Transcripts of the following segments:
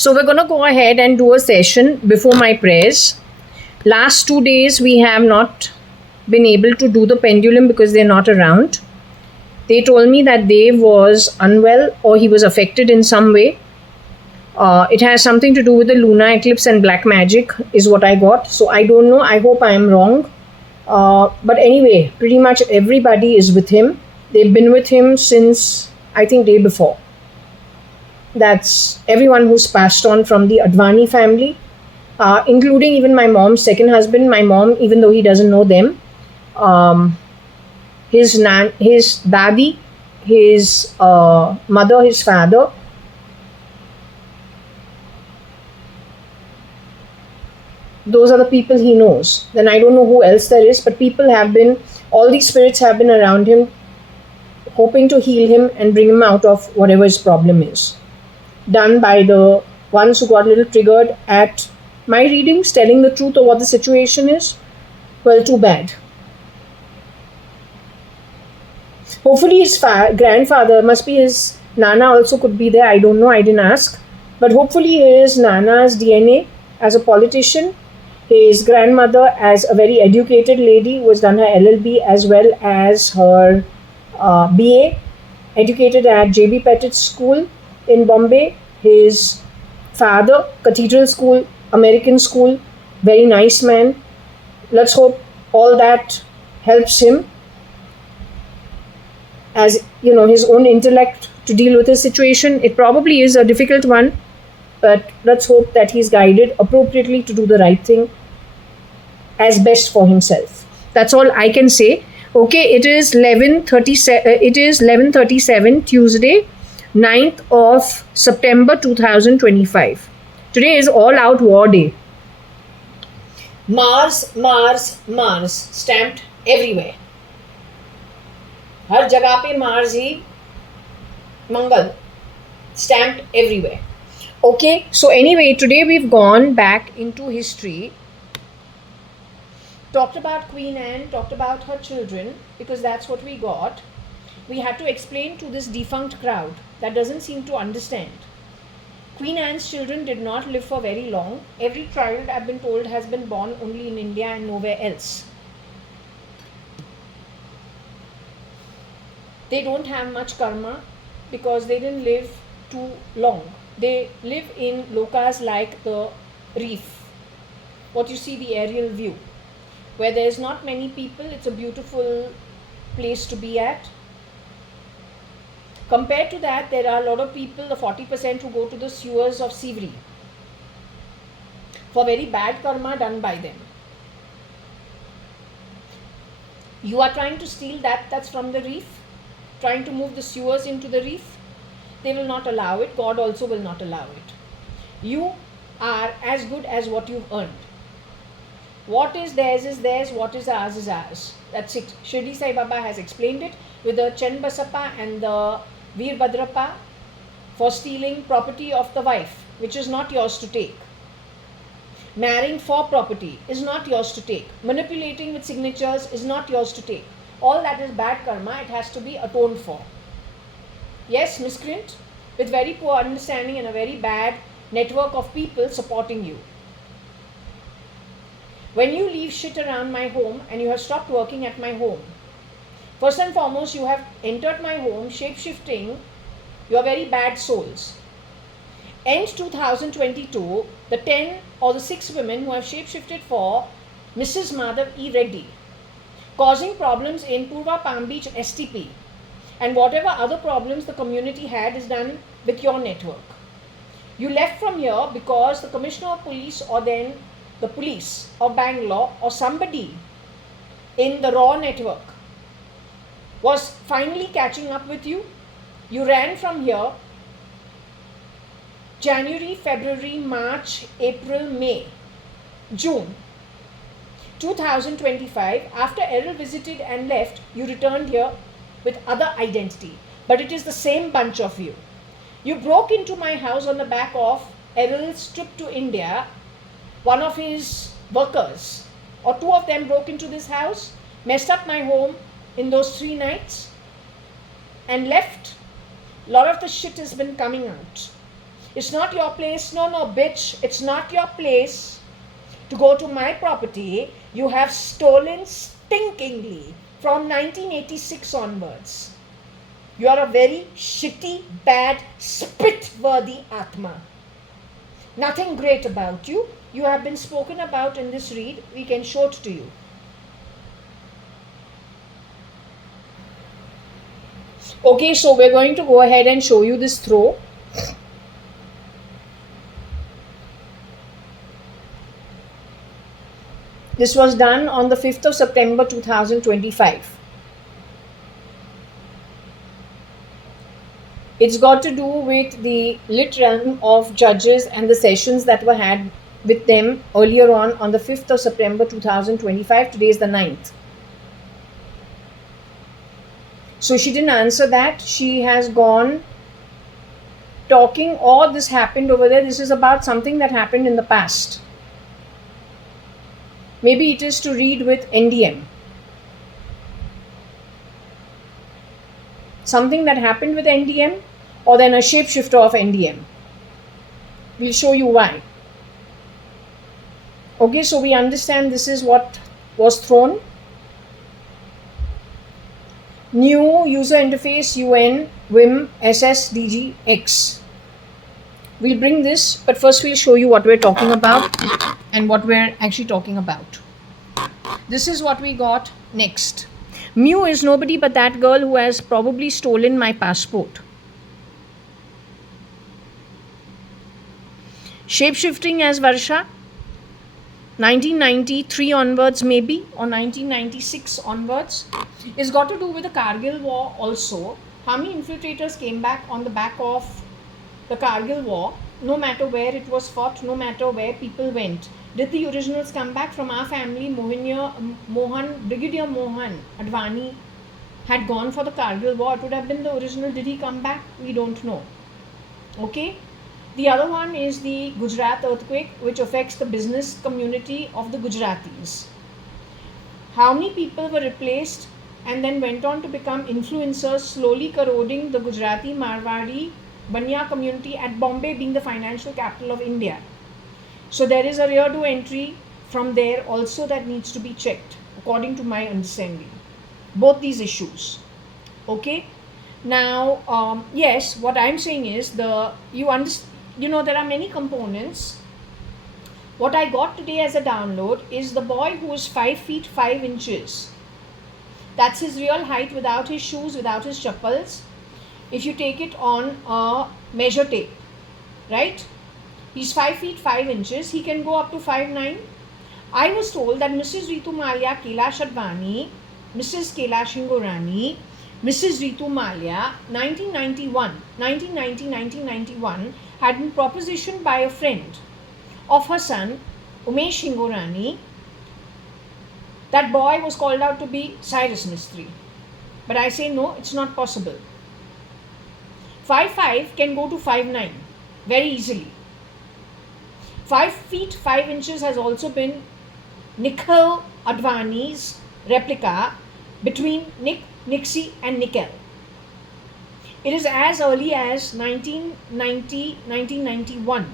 So we're going to go ahead and do a session before my prayers. Last 2 days we have not been able to do the pendulum because they're not around. They told me that Dave was unwell or he was affected in some way. It has something to do with the lunar eclipse and black magic is what I got. So I don't know. I hope I am wrong. But anyway, pretty much everybody is with him. They've been with him since, I think, day before. That's everyone who's passed on from the Advani family, including even my mom's second husband. My mom, even though he doesn't know them, his daddy, his mother, his father. Those are the people he knows. Then I don't know who else there is, but all these spirits have been around him, hoping to heal him and bring him out of whatever his problem is. Done by the ones who got a little triggered at my readings, telling the truth of what the situation is. Well, too bad. Hopefully his grandfather, must be his Nana also could be there. I don't know, I didn't ask. But hopefully his Nana's DNA as a politician, his grandmother as a very educated lady who has done her LLB as well as her BA, educated at J.B. Pettit School in Bombay. His father, Cathedral School, American School, very nice man. Let's hope all that helps him, as you know, his own intellect to deal with his situation. It probably is a difficult one, but let's hope that he's guided appropriately to do the right thing as best for himself. That's all I can say. Okay, it is 11:37 Tuesday, 9th of September 2025. Today is all out war day. Mars, Mars, Mars stamped everywhere. हर जगह पे Mars he Mangal stamped everywhere. Okay, so anyway, today we've gone back into history, talked about Queen Anne, talked about her children, because that's what we got. We had to explain to this defunct crowd that doesn't seem to understand. Queen Anne's children did not live for very long. Every child, I've been told, has been born only in India and nowhere else. They don't have much karma because they didn't live too long. They live in lokas like the reef, what you see, the aerial view, where there's not many people. It's a beautiful place to be at. Compared to that, there are a lot of people, the 40% who go to the sewers of Sivri for very bad karma done by them. You are trying to steal that's from the reef, trying to move the sewers into the reef. They will not allow it. God also will not allow it. You are as good as what you've earned. What is theirs is theirs, what is ours is ours. That's it. Shirdi Sai Baba has explained it with the Chen Basappa and the Veerbhadrappa for stealing property of the wife, which is not yours to take. Marrying for property is not yours to take. Manipulating with signatures is not yours to take. All that is bad karma. It has to be atoned for. Yes, miscreant, with very poor understanding and a very bad network of people supporting you. When you leave shit around my home and you have stopped working at my home, first and foremost, you have entered my home shape-shifting. You are very bad souls. End 2022, the 10 or the 6 women who have shape-shifted for Mrs. Madhav E. Reddy, causing problems in Purva Palm Beach STP, and whatever other problems the community had is done with your network. You left from here because the Commissioner of Police or then the police of Bangalore or somebody in the raw network was finally catching up with you. You ran from here January, February, March, April, May, June 2025. After Errol visited and left, you returned here with other identity, but it is the same bunch of you. You broke into my house on the back of Errol's trip to India. One of his workers or 2 of them broke into this house, messed up my home in those 3 nights and left. A lot of the shit has been coming out. It's not your place. No, no, bitch. It's not your place to go to my property. You have stolen stinkingly from 1986 onwards. You are a very shitty, bad, spit-worthy Atma. Nothing great about you. You have been spoken about in this read. We can show it to you. Okay, so we're going to go ahead and show you this throw. This was done on the 5th of September 2025. It's got to do with the lit realm of judges and the sessions that were had with them earlier on the 5th of September 2025. Today is the 9th. So she didn't answer that. She has gone talking, oh, this happened over there. This is about something that happened in the past. Maybe it is to read with NDM. Something that happened with NDM, or then a shapeshifter of NDM. We'll show you why. Okay, so we understand this is what was thrown. New user interface UN WIM SSDGX. We'll bring this, but first we'll show you what we're talking about and what we're actually talking about. This is what we got next. Mew is nobody but that girl who has probably stolen my passport. Shapeshifting as Varsha, 1993 onwards maybe, or 1996 onwards. It's got to do with the Kargil war also. How many infiltrators came back on the back of the Kargil war, no matter where it was fought, no matter where people went? Did the originals come back? From our family, Brigadier Mohan Advani had gone for the Kargil war. It would have been the original. Did he come back? We don't know. Okay. The other one is the Gujarat earthquake, which affects the business community of the Gujaratis. How many people were replaced and then went on to become influencers, slowly corroding the Gujarati, Marwari, Banya community at Bombay being the financial capital of India. So there is a rear-do entry from there also that needs to be checked, according to my understanding. Both these issues. Okay. Now, yes, what I'm saying is there are many components. What I got today as a download is the boy who is 5 feet 5 inches. That's his real height without his shoes, without his chappals. If you take it on a measure tape, right? He's 5 feet 5 inches. He can go up to 5'9". I was told that Mrs. Ritu Malia JAYA.ADVANI, Mrs. Kailash Hingorani, Mrs. Ritu Malia, 1991, had been propositioned by a friend of her son, Umesh Hingorani. That boy was called out to be Cyrus Mistry. But I say no, it's not possible. 5'5" can go to 5'9" very easily. 5 feet 5 inches has also been Nikhil Advani's replica between Nick, Nixie and Nikhil. It is as early as 1991.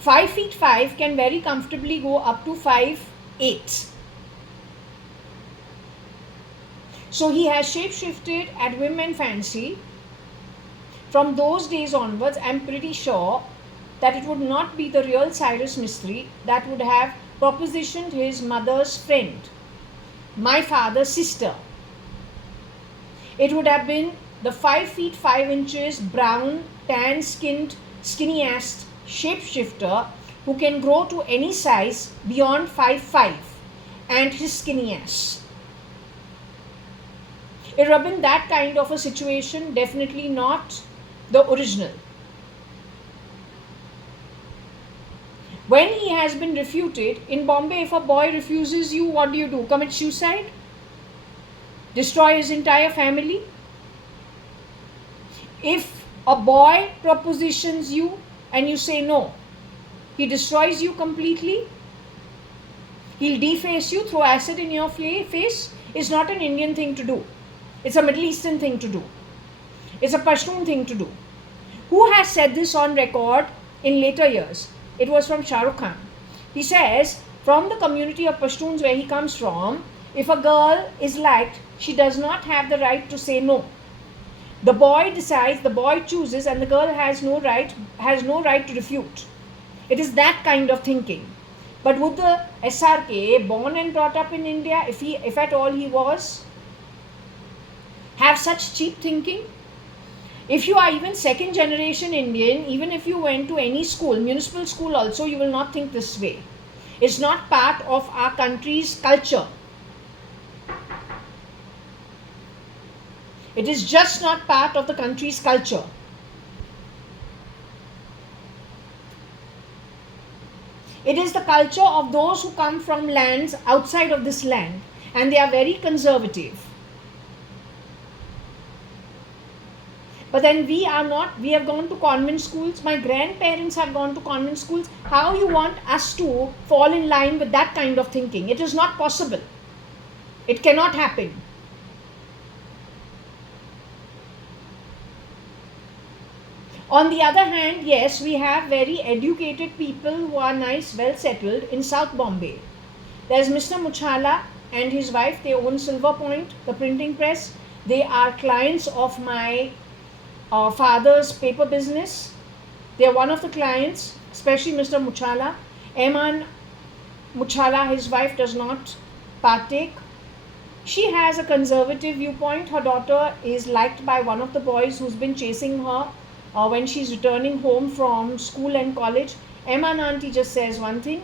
5 feet 5 can very comfortably go up to 5'8". So he has shapeshifted at whim and fancy. From those days onwards, I'm pretty sure that it would not be the real Cyrus Mistry that would have propositioned his mother's friend, my father's sister. It would have been the 5 feet 5 inches brown, tan skinned, skinny assed shapeshifter who can grow to any size beyond 5'5" and his skinny ass. It would have been that kind of a situation, definitely not the original. When he has been refuted, in Bombay, if a boy refuses you, what do? Commit suicide? Destroy his entire family? If a boy propositions you and you say no, he destroys you completely. He'll deface you, throw acid in your face. It's not an Indian thing to do. It's a Middle Eastern thing to do. It's a Pashtun thing to do. Who has said this on record in later years? It was from Shah Rukh Khan. He says, from the community of Pashtuns where he comes from, if a girl is liked, she does not have the right to say no. The boy decides, the boy chooses, and the girl has no right to refute. It is that kind of thinking. But would the SRK, born and brought up in India, if at all he was, have such cheap thinking? If you are even second generation Indian, even if you went to any school, municipal school also, you will not think this way. It's not part of our country's culture. It is just not part of the country's culture. It is the culture of those who come from lands outside of this land, and they are very conservative. But then we are not. We have gone to convent schools. My grandparents have gone to convent schools. How you want us to fall in line with that kind of thinking? It is not possible. It cannot happen. On the other hand, yes, we have very educated people who are nice, well settled in South Bombay. There is Mr. Muchala and his wife. They own Silver Point, the printing press. They are clients of my father's paper business. They are one of the clients, especially Mr. Muchala. Eman Muchala, his wife, does not partake. She has a conservative viewpoint. Her daughter is liked by one of the boys who's been chasing her when she's returning home from school and college. Eman auntie just says one thing.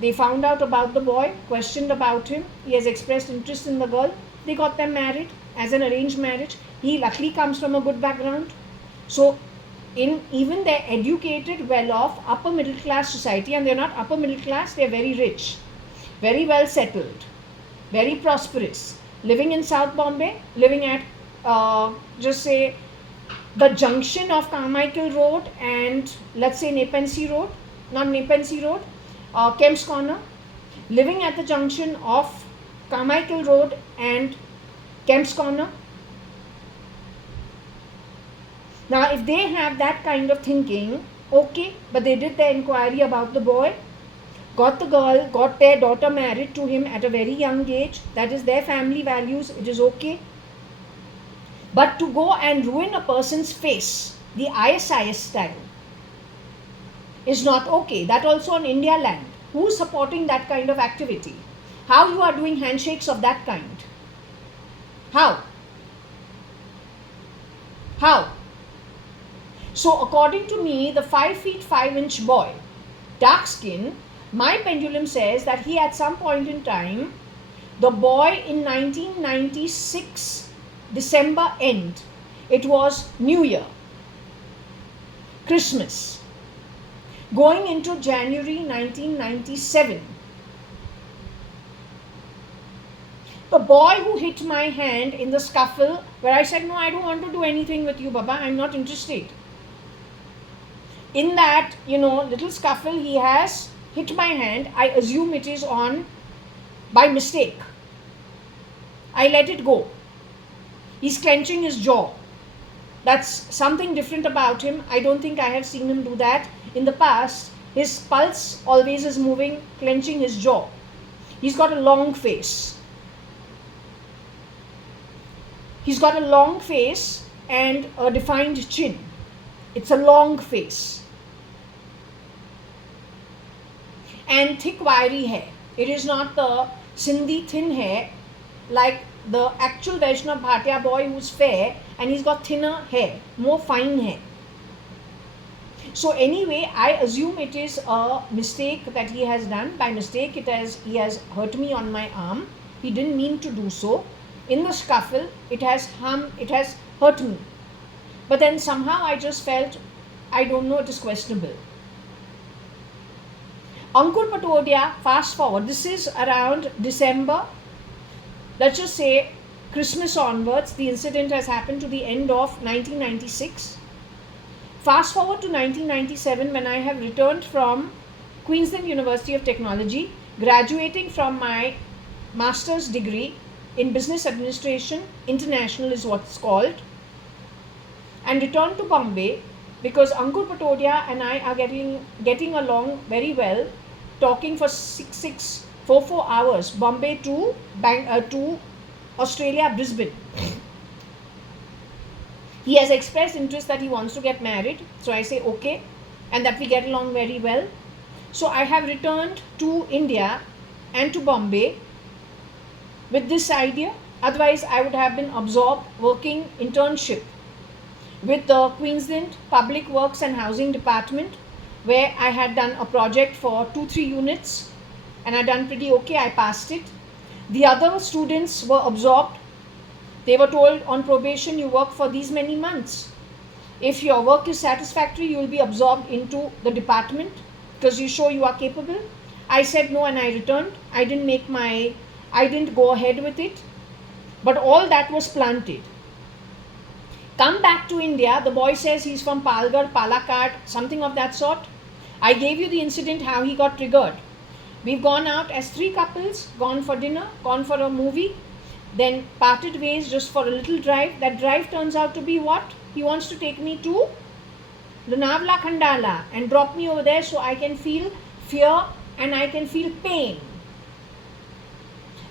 They found out about the boy, questioned about him. He has expressed interest in the girl. They got them married as an arranged marriage. He luckily comes from a good background. So even they're educated, well-off, upper middle class society, and they're not upper middle class, they're very rich, very well settled, very prosperous, living in South Bombay, living at just say the junction of Carmichael Road and let's say Nepean Road, not Nepean Road, Kemp's Corner, living at the junction of Carmichael Road and Kemp's Corner. Now, if they have that kind of thinking, okay, but they did their inquiry about the boy, got the girl, got their daughter married to him at a very young age, that is their family values, it is okay. But to go and ruin a person's face, the ISIS style, is not okay. That also on India land. Who is supporting that kind of activity? How you are doing handshakes of that kind? How? How? So according to me, the 5 feet 5 inch boy, dark skin, my pendulum says that he at some point in time, the boy in 1996, December end, it was New Year, Christmas, going into January 1997. The boy who hit my hand in the scuffle, where I said, no, I don't want to do anything with you, Baba, I'm not interested. In that, little scuffle, he has hit my hand. I assume it is on by mistake. I let it go. He's clenching his jaw. That's something different about him. I don't think I have seen him do that in the past. His pulse always is moving, clenching his jaw. He's got a long face. He's got a long face and a defined chin. It's a long face. And thick wiry hair. It is not the Sindhi thin hair like the actual Vaishnav Bhatia boy who's fair and he's got thinner hair, more fine hair. So anyway, I assume it is a mistake that he has done. By mistake, he has hurt me on my arm. He didn't mean to do so. In the scuffle, it has hurt me. But then somehow I just felt, I don't know, it is questionable. Ankur Patodia, fast forward, this is around December, let's just say Christmas onwards, the incident has happened to the end of 1996. Fast forward to 1997 when I have returned from Queensland University of Technology, graduating from my master's degree in business administration, international is what it's called. and returned to Bombay because Ankur Patodia and I are getting along very well, talking for 4 hours, Bombay to Australia, Brisbane. He has expressed interest that he wants to get married, so I say okay, and that we get along very well. So I have returned to India and to Bombay with this idea. Otherwise, I would have been absorbed working internship with the Queensland Public Works and Housing Department, where I had done a project for 2-3 units, and I done pretty okay. I passed it. The other students were absorbed. They were told, on probation you work for these many months. If your work is satisfactory, you will be absorbed into the department because you show you are capable. I said no and I returned. I didn't go ahead with it. But all that was planted. Come back to India. The boy says he's from Palghar, Palakkad, something of that sort. I gave you the incident how he got triggered. We've gone out as 3 couples, gone for dinner, gone for a movie, then parted ways just for a little drive. That drive turns out to be what? He wants to take me to Lunavla Khandala and drop me over there so I can feel fear and I can feel pain.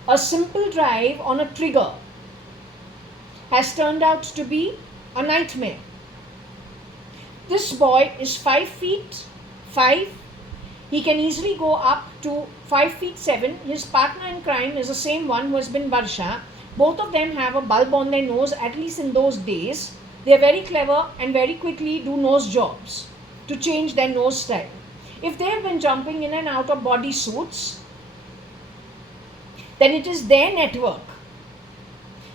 A simple drive on a trigger has turned out to be a nightmare. This boy is 5 feet 5. He can easily go up to 5 feet 7. His partner in crime is the same one who has been Varsha. Both of them have a bulb on their nose, at least in those days. They are very clever and very quickly do nose jobs to change their nose style. If they have been jumping in and out of body suits, then it is their network.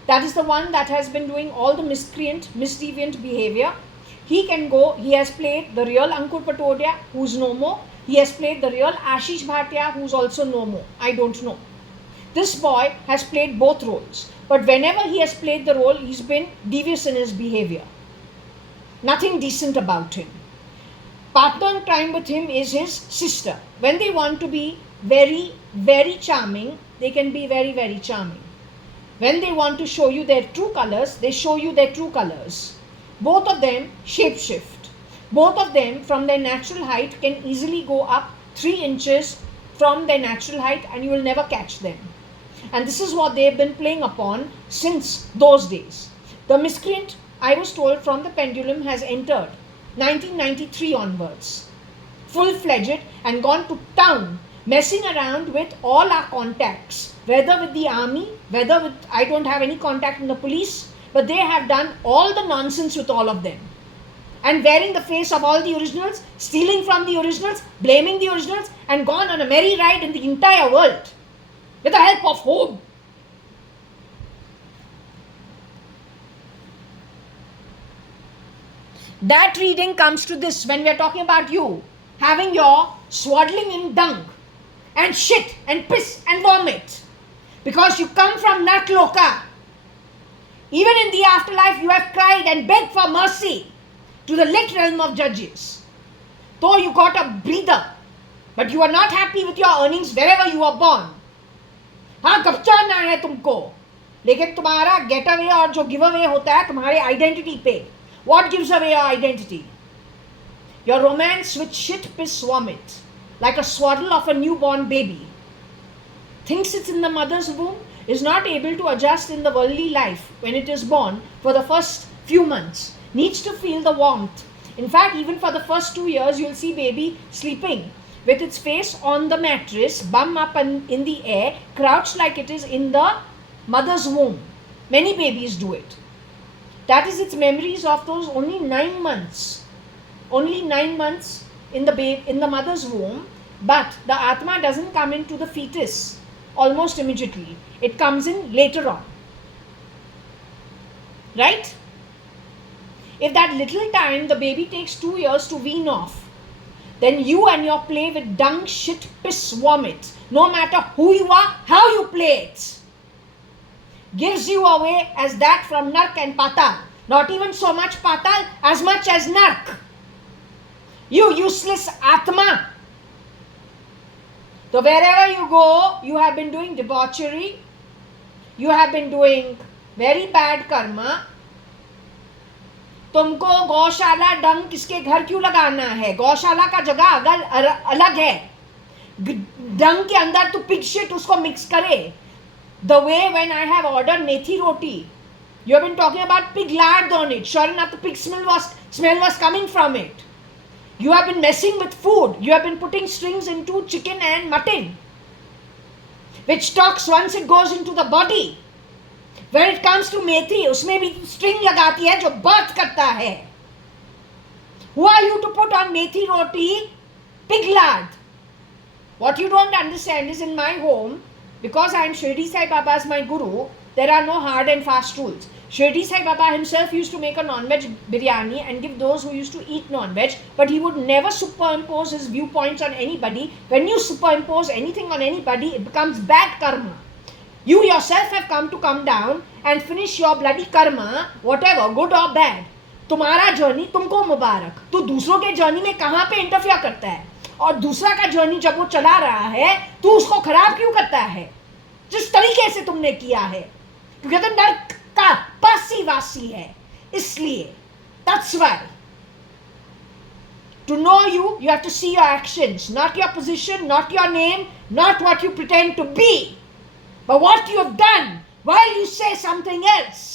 That is the one that has been doing all the misdeviant behavior. He can go, he has played the real Ankur Patodia, who's no more. He has played the real Ashish Bhatia, who's also no more. I don't know. This boy has played both roles. But whenever he has played the role, he's been devious in his behavior. Nothing decent about him. Partner in crime with him is his sister. When they want to be very, very charming, they can be very, very charming. When they want to show you their true colors, they show you their true colors. Both of them shapeshift. Both of them from their natural height can easily go up 3 inches from their natural height and you will never catch them. And this is what they have been playing upon since those days. The miscreant, I was told, from the pendulum has entered 1993 onwards, full-fledged, and gone to town, messing around with all our contacts, whether with the army, whether with, I don't have any contact in the police, but they have done all the nonsense with all of them. And wearing the face of all the originals, stealing from the originals, blaming the originals, and gone on a merry ride in the entire world. With the help of whom? That reading comes to this when we are talking about you having your swaddling in dung and shit and piss and vomit because you come from Narkloka. Even in the afterlife you have cried and begged for mercy to the lit realm of judges. Though you got a breather, but you are not happy with your earnings wherever you are born. हाँ कब्जाना है तुमको, लेकिन तुम्हारा get away और जो give away होता है तुम्हारे आइडेंटिटी पे. What gives away your identity? Your romance with shit, piss, vomit, like a swaddle of a newborn baby. Thinks it's in the mother's womb, is not able to adjust in the worldly life when it is born for the first few months. Needs to feel the warmth. In fact, even for the first 2 years, you'll see baby sleeping with its face on the mattress, bum up in the air, crouched like it is in the mother's womb. Many babies do it. That is its memories of those only 9 months. Only 9 months in the mother's womb, but the Atma doesn't come into the fetus almost immediately. It comes in later on. Right? If that little time the baby takes 2 years to wean off, then you and your play with dung, shit, piss, vomit, no matter who you are, how you play it, gives you away as that from Nark and Patal. Not even so much Patal as much as Nark. You useless Atma. So wherever you go, you have been doing debauchery, you have been doing very bad karma, तुमको गौशाला डंग किसके घर क्यों लगाना है? गौशाला का जगह अगर अलग है, डंग के अंदर तो पिग शिट उसको मिक्स करे. The way when I have ordered methi roti, you have been talking about pig lard on it. Sure enough, the pig smell was coming from it. You have been messing with food. You have been putting strings into chicken and mutton, which talks once it goes into the body. When it comes to methi, उसमें भी string लगाती है जो birth करता है. Who are you to put on methi roti pig lard? What you don't understand is, in my home, because I am Shirdi Sai Baba as my guru, there are no hard and fast rules. Shirdi Sai Baba himself used to make a non-veg biryani and give those who used to eat non-veg, but he would never superimpose his viewpoints on anybody. When you superimpose anything on anybody, it becomes bad karma. You yourself have come down and finish your bloody karma, whatever, good or bad. तुम्हारा journey तुमको मुबारक. तो दूसरों के journey में कहाँ पे interfere करता है? और दूसरा का जर्नी जब वो चला रहा है तो उसको खराब क्यों करता है? जिस तरीके से तुमने किया है, क्योंकि तुम नर्क का पासी है, इसलिए. That's why. To know you, you have to see your actions, not your position, not your name, not what you pretend to be, but what you have done while you say something else.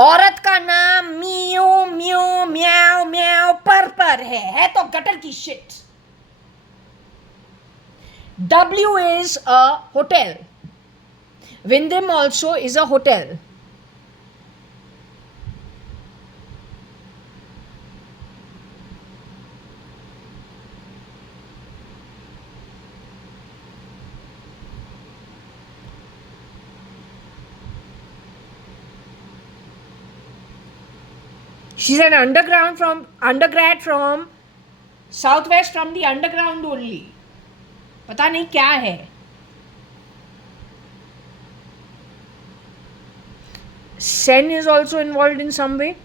औरत का नाम मियो म्यो म्याओ म्याओ पर है तो gutter की shit. W is a hotel. Vindham also is a hotel. She's an undergrad from Southwest, from the underground only. पता नहीं क्या है. Sen is also involved in some way.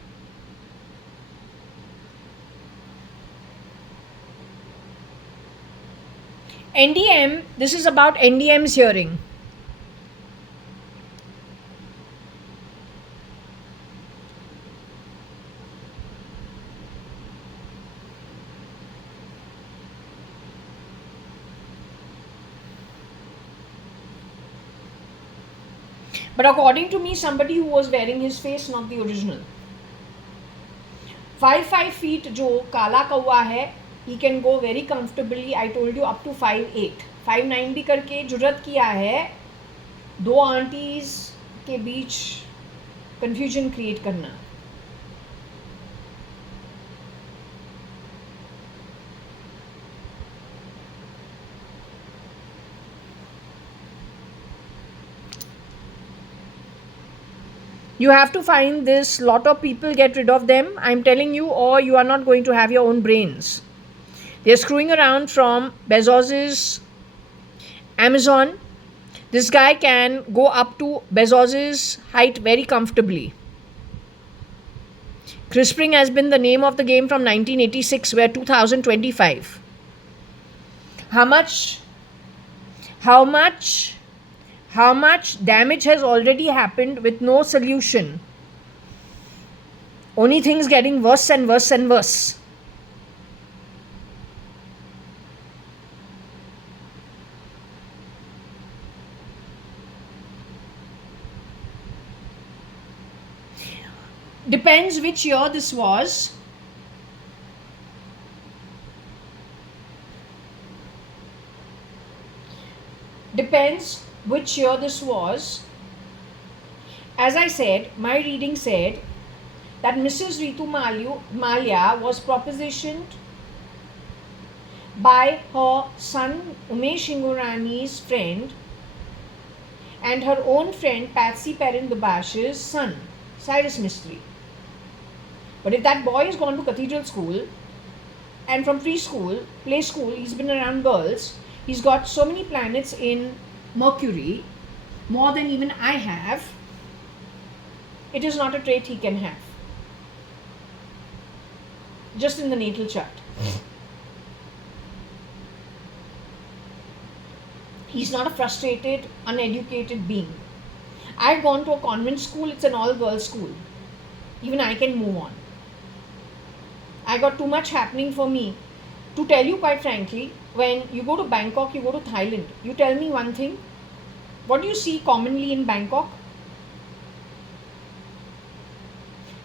NDM, this is about NDM's hearing. But according to me, somebody who was wearing his face, not the original. 5 feet जो काला कौवा है, he can go very comfortably, I told you, up to 5'8". 5'9" भी करके जुर्रत किया है दो aunties के बीच confusion create करना. You have to find this. Lot of people get rid of them, I'm telling you, or you are not going to have your own brains. They're screwing around from Bezos's Amazon. This guy can go up to Bezos's height very comfortably. CRISPRing has been the name of the game from 1986. We're 2025. How much damage has already happened with no solution? Only things getting worse and worse and worse. Depends which year this was. Depends which year this was. As I said, my reading said that Mrs. Ritu Malia was propositioned by her son Umesh Ingorani's friend and her own friend Patsy Perrin Dubash's son, Cyrus Mistry. But if that boy has gone to cathedral school and from preschool, play school, he's been around girls, he's got so many planets in Mercury, more than even I have, it is not a trait he can have. Just in the natal chart. He's not a frustrated, uneducated being. I've gone to a convent school, it's an all-girls school. Even I can move on. I got too much happening for me. To tell you quite frankly, when you go to Bangkok, you go to Thailand, you tell me one thing, what do you see commonly in Bangkok?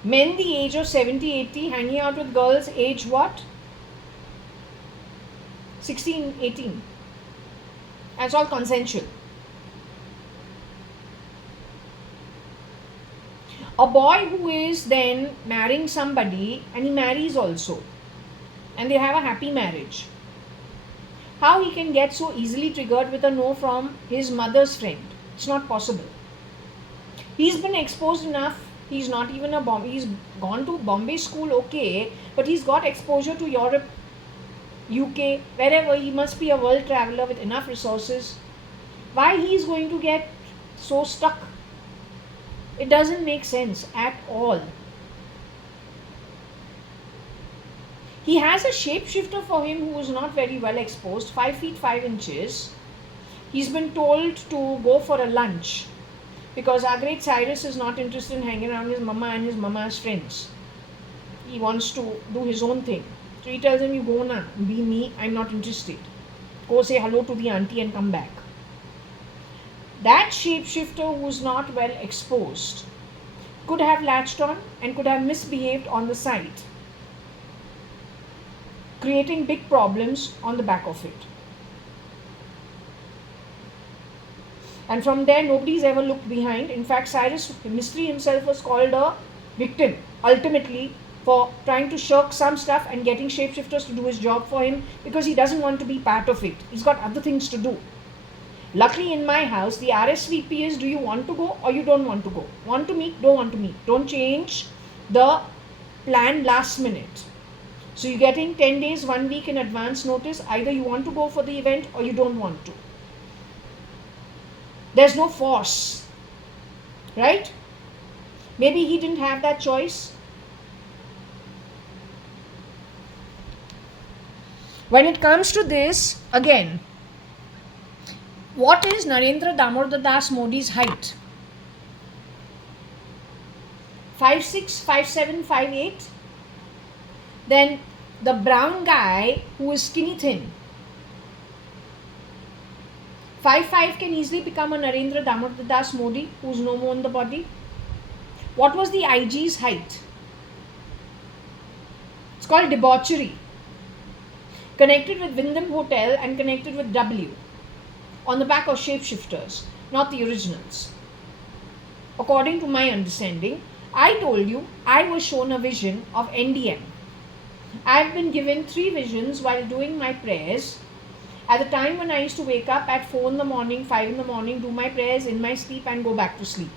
Men the age of 70, 80 hanging out with girls age what? 16, 18. That's all consensual. A boy who is then marrying somebody and he marries also and they have a happy marriage, how he can get so easily triggered with a no from his mother's friend? It's not possible. He's been exposed enough. He's not even a bomb. He's gone to Bombay school, okay, but he's got exposure to Europe, UK, wherever. He must be a world traveler with enough resources. Why he is going to get so stuck? It doesn't make sense at all. He has a shapeshifter for him who is not very well exposed, 5 feet 5 inches. He's been told to go for a lunch because our great Cyrus is not interested in hanging around his mama and his mama's friends. He wants to do his own thing. So he tells him, you go na, be me, I'm not interested. Go say hello to the auntie and come back. That shapeshifter who's not well exposed could have latched on and could have misbehaved on the side, creating big problems on the back of it. And from there, nobody's ever looked behind. In fact, Cyrus Mystery himself was called a victim, ultimately, for trying to shirk some stuff and getting shapeshifters to do his job for him because he doesn't want to be part of it. He's got other things to do. Luckily, in my house, the RSVP is, do you want to go or you don't want to go? Want to meet, don't want to meet. Don't change the plan last minute. So you're getting 10 days, 1 week in advance notice. Either you want to go for the event or you don't want to. There's no force, right? Maybe he didn't have that choice. When it comes to this, again, what is Narendra Damodar Das Modi's height? 5'6", 5'7", 5'8"? Then the brown guy who is skinny thin, 5'5" can easily become a Narendra Damodar Das Modi who's no more in the body. What was the IG's height? It's called debauchery. Connected with Wyndham Hotel and connected with W. On the back of shapeshifters, not the originals. According to my understanding, I told you I was shown a vision of NDM. I've been given 3 visions while doing my prayers. At the time when I used to wake up at 4 in the morning, 5 in the morning, do my prayers in my sleep and go back to sleep.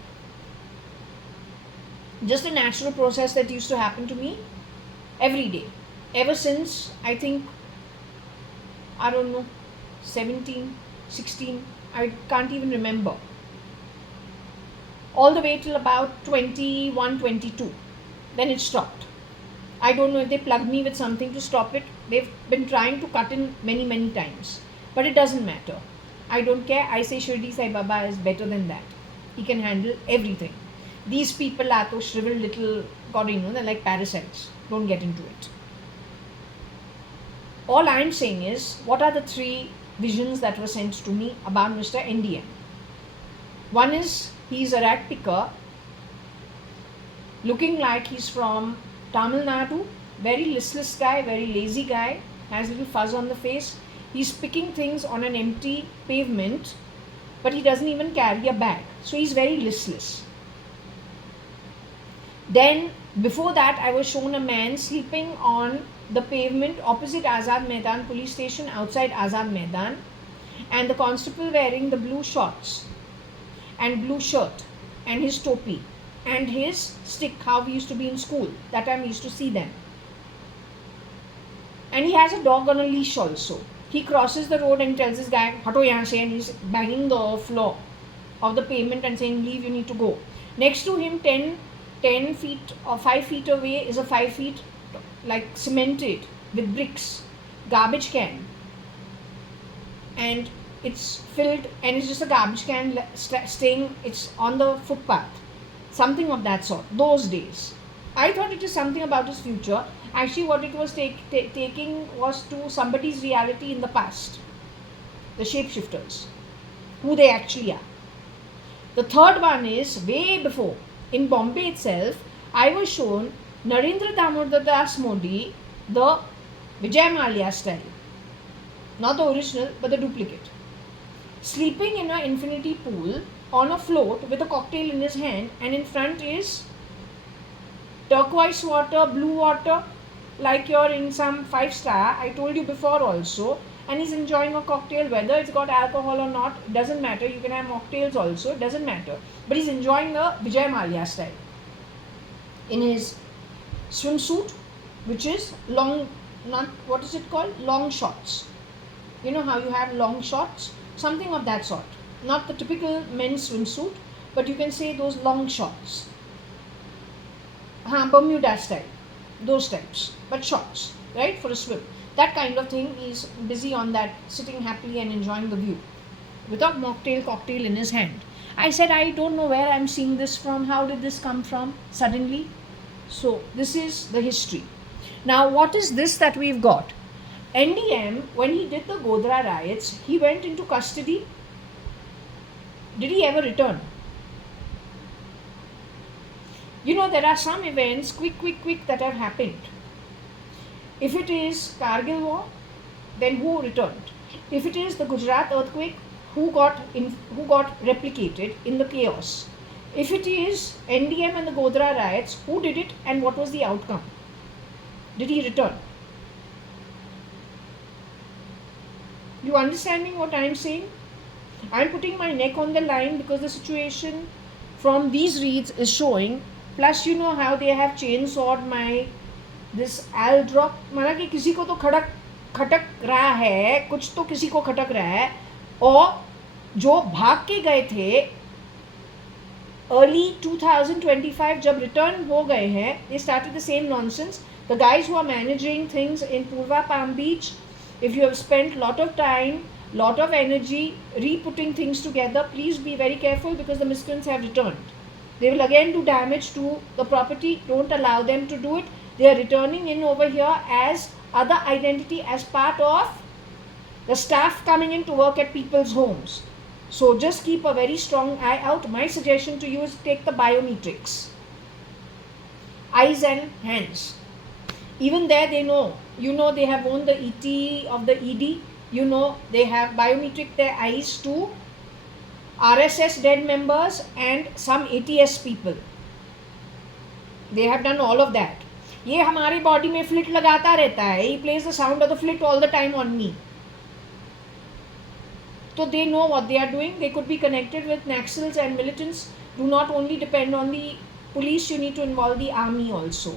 Just a natural process that used to happen to me every day. Ever since, I think, 17, 16, I can't even remember. All the way till about 21, 22. Then it stopped. I don't know if they plugged me with something to stop it. They've been trying to cut in many, many times. But it doesn't matter. I don't care. I say Shirdi Sai Baba is better than that. He can handle everything. These people are those shriveled little, God, they're like parasites. Don't get into it. All I'm saying is, what are the 3 visions that were sent to me about Mr. NDM? One is, he's a rat picker, looking like he's from Tamil Nadu, very listless guy, very lazy guy, has a little fuzz on the face. He's picking things on an empty pavement, but he doesn't even carry a bag. So he's very listless. Then, before that, I was shown a man sleeping on the pavement opposite Azad Maidan police station, outside Azad Maidan, and the constable wearing the blue shorts and blue shirt and his topi and his stick, how we used to be in school. That time we used to see them. And he has a dog on a leash also. He crosses the road and tells this guy, Hato yahan se, and he's banging the floor of the pavement and saying, leave, you need to go. Next to him, 10 feet or 5 feet away is a 5 feet like cemented with bricks, garbage can, and it's filled and it's just a garbage can staying, it's on the footpath, something of that sort. Those days I thought it is something about his future. Actually what it was taking was to somebody's reality in the past, the shapeshifters, who they actually are. The third one is way before, in Bombay itself, I was shown Narendra Damodar Das Modi, the Vijay Mallya style, not the original but the duplicate, sleeping in an infinity pool on a float with a cocktail in his hand, and in front is turquoise water, blue water, like you're in some 5-star, I told you before also, and he's enjoying a cocktail, whether it's got alcohol or not, doesn't matter, you can have mocktails also, doesn't matter, but he's enjoying the Vijay Mallya style in his swimsuit, which is long, not, what is it called, long shorts. You know how you have long shorts, something of that sort, not the typical men's swimsuit, but you can say those long shorts, Bermuda style, those types, but shorts, right, for a swim. That kind of thing. Is busy on that, sitting happily and enjoying the view without cocktail in his hand. I said, I don't know where I'm seeing this from, how did this come from suddenly? So this is the history. Now what is this that we've got? NDM, when he did the Godhra riots, he went into custody. Did he ever return? You know, there are some events, quick, that have happened. If it is Kargil war, then who returned? If it is the Gujarat earthquake, who got replicated in the chaos? If it is NDM and the Godhra riots, who did it and what was the outcome? Did he return? You understanding what I am saying? I am putting my neck on the line because the situation from these reads is showing. Plus, you know how they have chainsawed my this Al drop. माना कि किसी को तो खटक रहा है, कुछ तो किसी को खटक रहा है, और जो भाग के गए थे early 2025 जब रिटर्न हो गए हैं, they started the same nonsense. The guys who are managing things in Purva Palm Beach, if you have spent lot of time, lot of energy re-putting things together, please be very careful because the miscreants have returned. They will again do damage to the property. Don't allow them to do it. They are returning in over here as other identity, as part of the staff coming in to work at people's homes. So just keep a very strong eye out. My suggestion to you is take the biometrics. Eyes and hands. Even there they know. You know they have won the ET of the ED. You know they have biometric their eyes to RSS dead members and some ATS people. They have done all of that. ये हमारे body में fleet लगाता रहता है. He plays the sound of the flit all the time on me. So they know what they are doing. They could be connected with Naxals and militants. Do not only depend on the police, you need to involve the army also.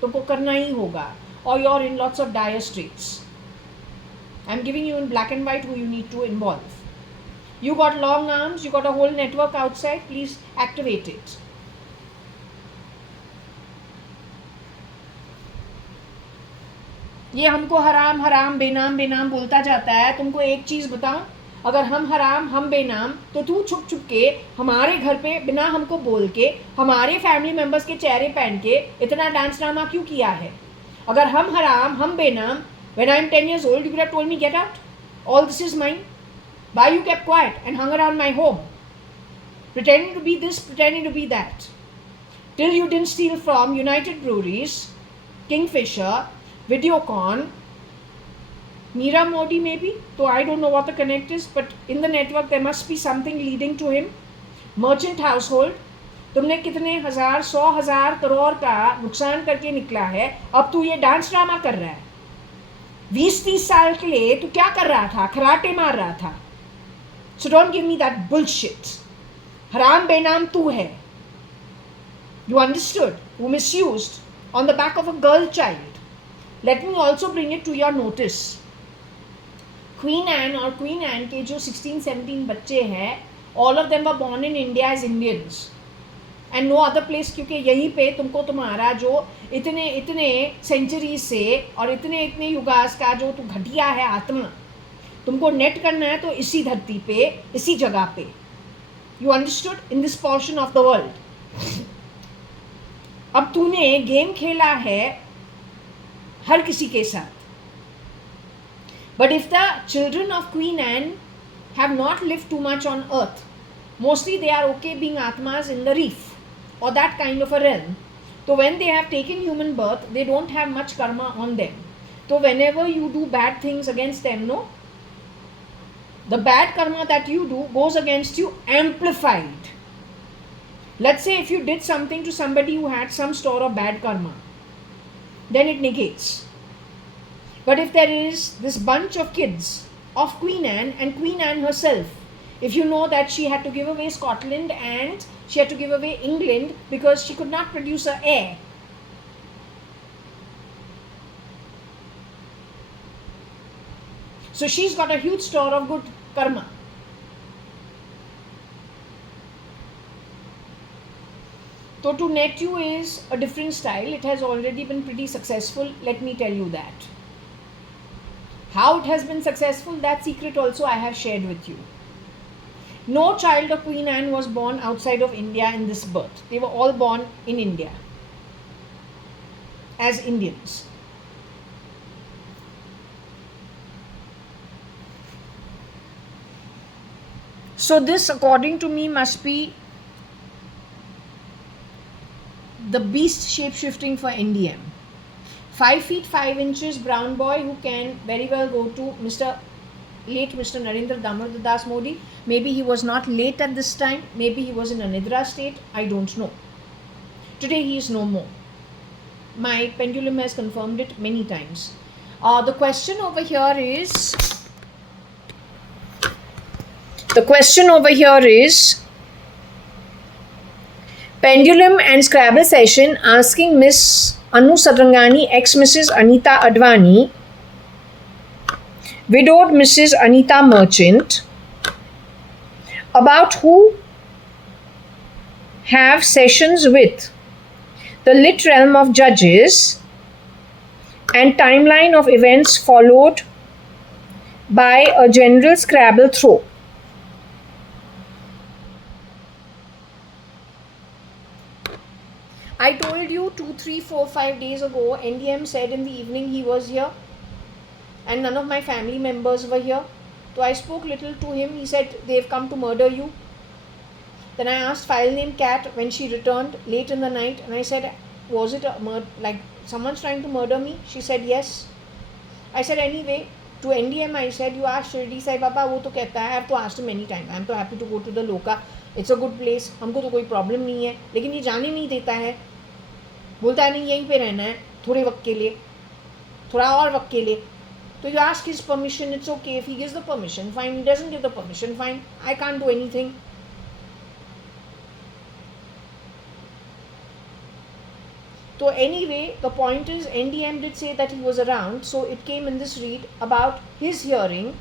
तुमको करना ही होगा. Or you're in lots of dire straits. I'm giving you in black and white who you need to involve. You got long arms, you got a whole network outside, please activate it. ये हमको हराम हराम बेनाम बेनाम बोलता जाता है. तुमको एक चीज़ बताऊं, अगर हम हराम हम बेनाम, तो तू छुप छुप के हमारे घर पे बिना हमको बोल के हमारे फैमिली मेम्बर्स के चेहरे पहन के इतना डांस ड्रामा क्यों किया है? अगर हम हराम हम बेनाम, when I am 10 years old, you could have told me, get out. All this is mine. Why you kept quiet and hung around my home? Pretending to be this, pretending to be that. Till you didn't steal from United Breweries, Kingfisher, Videocon, Meera Modi maybe. So I don't know what the connect is, but in the network there must be something leading to him. Merchant household. तुमने कितने हजार 100,000 करोड़ का नुकसान करके निकला है, अब तू ये डांस ड्रामा कर रहा है. 20-30 साल के लिए तू क्या कर रहा था? खराटे मार रहा था. So don't give me that bullshit. हराम बेनाम तू है. You understood? Who misused on the back of a girl child. Let me also bring it to your notice. Queen Anne और Queen Anne के जो 16-17 बच्चे हैं, all of them were born in India as Indians. And no other place, क्योंकि यहीं पे तुमको तुम्हारा जो इतने सेंचुरी से और इतने युगास का जो तू घटिया है आत्मा, तुमको नेट करना है तो इसी धरती पे, इसी जगह पे. You understood? In this portion of the world. अब तूने गेम खेला है हर किसी के साथ. But if the children of Queen Anne have not lived too much on earth, mostly they are okay being atmas in the reef or that kind of a realm. So when they have taken human birth, they don't have much karma on them. So whenever you do bad things against them, no, the bad karma that you do goes against you amplified. Let's say if you did something to somebody who had some store of bad karma, then it negates. But if there is this bunch of kids of Queen Anne and Queen Anne herself, if you know that she had to give away Scotland and she had to give away England because she could not produce an heir. So she's got a huge store of good karma. So to net you is a different style. It has already been pretty successful. Let me tell you that. How it has been successful, that secret also I have shared with you. No child of Queen Anne was born outside of India in this birth. They were all born in India as Indians. So this, according to me, must be the beast shape-shifting for NDM. 5 feet 5 inches brown boy who can very well go to late Mr. Narendra Damodar Das Modi. Maybe he was not late at this time. Maybe he was in a Nidra state. I don't know. Today he is no more. My pendulum has confirmed it many times. The question over here is... Pendulum and Scrabble session asking Miss Anu Sadrangani, ex-Mrs. Anita Advani, widowed Mrs. Anita Merchant, about who have sessions with the lit realm of judges and timeline of events followed by a general Scrabble throw. I told you 2, 3, 4, 5 days ago, NDM said in the evening he was here and none of my family members were here. So I spoke little to him. He said they've come to murder you. Then I asked file name Cat when she returned late in the night and I said, was it like someone's trying to murder me? She said yes. I said anyway, to NDM I said, you asked Shirdi Sai Baba, wo to kehta hai. I have to ask him many times. I am so happy to go to the Loka. It's a good place. हमको तो कोई problem नहीं है, लेकिन ये जाने नहीं देता है. बोलता है नहीं यहीं पे रहना है थोड़े वक्त के लिए, थोड़ा और वक्त के लिए. तो you ask his permission, it's okay. If he gives the permission, fine. He doesn't give the permission, fine. I can't do anything. So anyway, the point is NDM did say that he was around, so it came in this read about his hearing.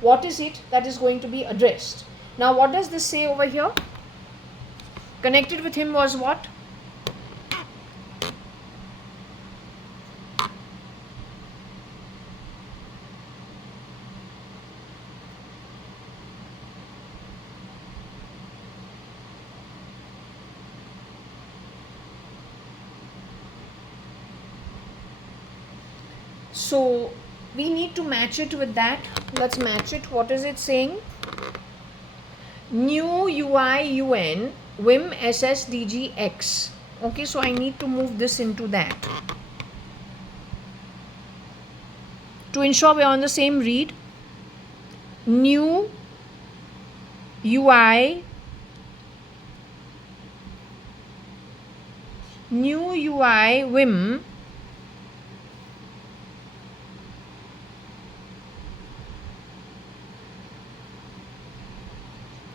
What is it that is going to be addressed? Now what does this say over here? Connected with him was what? So we need to match it with that. Let's match it. What is it saying? New UI UN WIM SSDGX. Okay, so I need to move this into that. To ensure we're on the same read, new UI WIM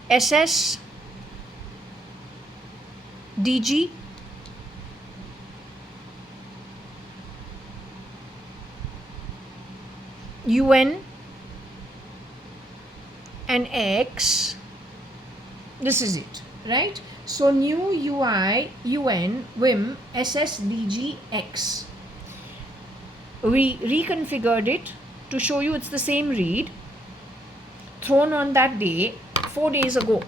SSDG UN and X. This is it, right? So new UI UN WIM SSDG X. We reconfigured it to show you it's the same read. thrown on that day 4 days ago.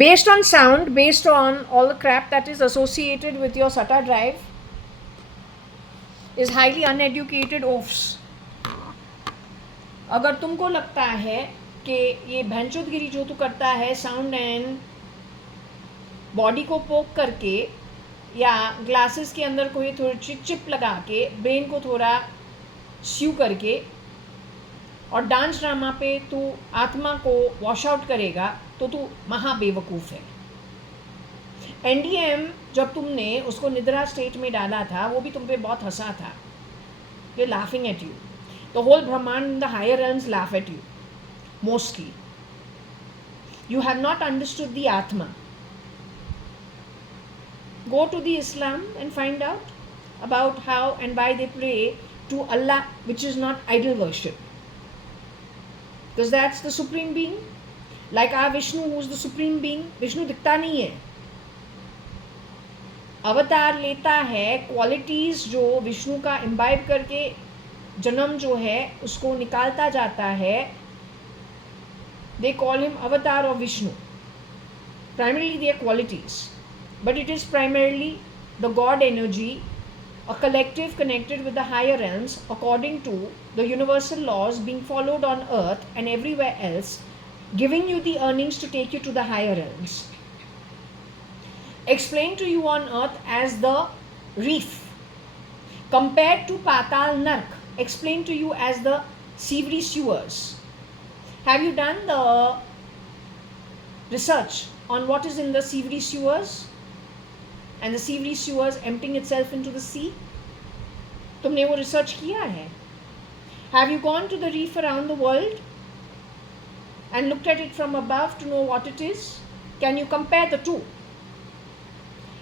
Based on sound, based on all the crap that is associated with your SATA drive, is highly uneducated oafs. अगर तुमको लगता है कि ये भैंचोदगिरी जो तू करता है साउंड एंड बॉडी को पोक करके या ग्लासेस के अंदर कोई थोड़ी चिप लगा के ब्रेन को थोड़ा स्यू करके और डांस ड्रामा पे तू आत्मा को वॉश आउट करेगा तो तू महाबेवकूफ़ है. एनडीएम जब तुमने उसको निद्रा स्टेट में डाला था वो भी तुम पे बहुत हंसा था. They laughing at you. The whole ब्रह्मांड in the higher realms laugh at you mostly. You have not understood the Atma. Go to the Islam and find out about how and why they pray to Allah, which is not idol worship. Because that's the supreme being. Like our Vishnu, who is the supreme being. Vishnu दिखता नहीं है, अवतार लेता है. Qualities जो विष्णु का imbibe करके जन्म जो है उसको निकालता जाता है. They call him avatar of Vishnu. Primarily they are qualities, but it is primarily the God energy, a collective connected with the higher realms according to the universal laws being followed on earth and everywhere else, giving you the earnings to take you to the higher realms. Explained to you on earth as the reef, compared to Patal Nark, explained to you as the savory sewers. Have you done the research on what is in the savory sewers and the savory sewers emptying itself into the sea? तुमने वो research किया है? Have you gone to the reef around the world and looked at it from above to know what it is? Can you compare the two?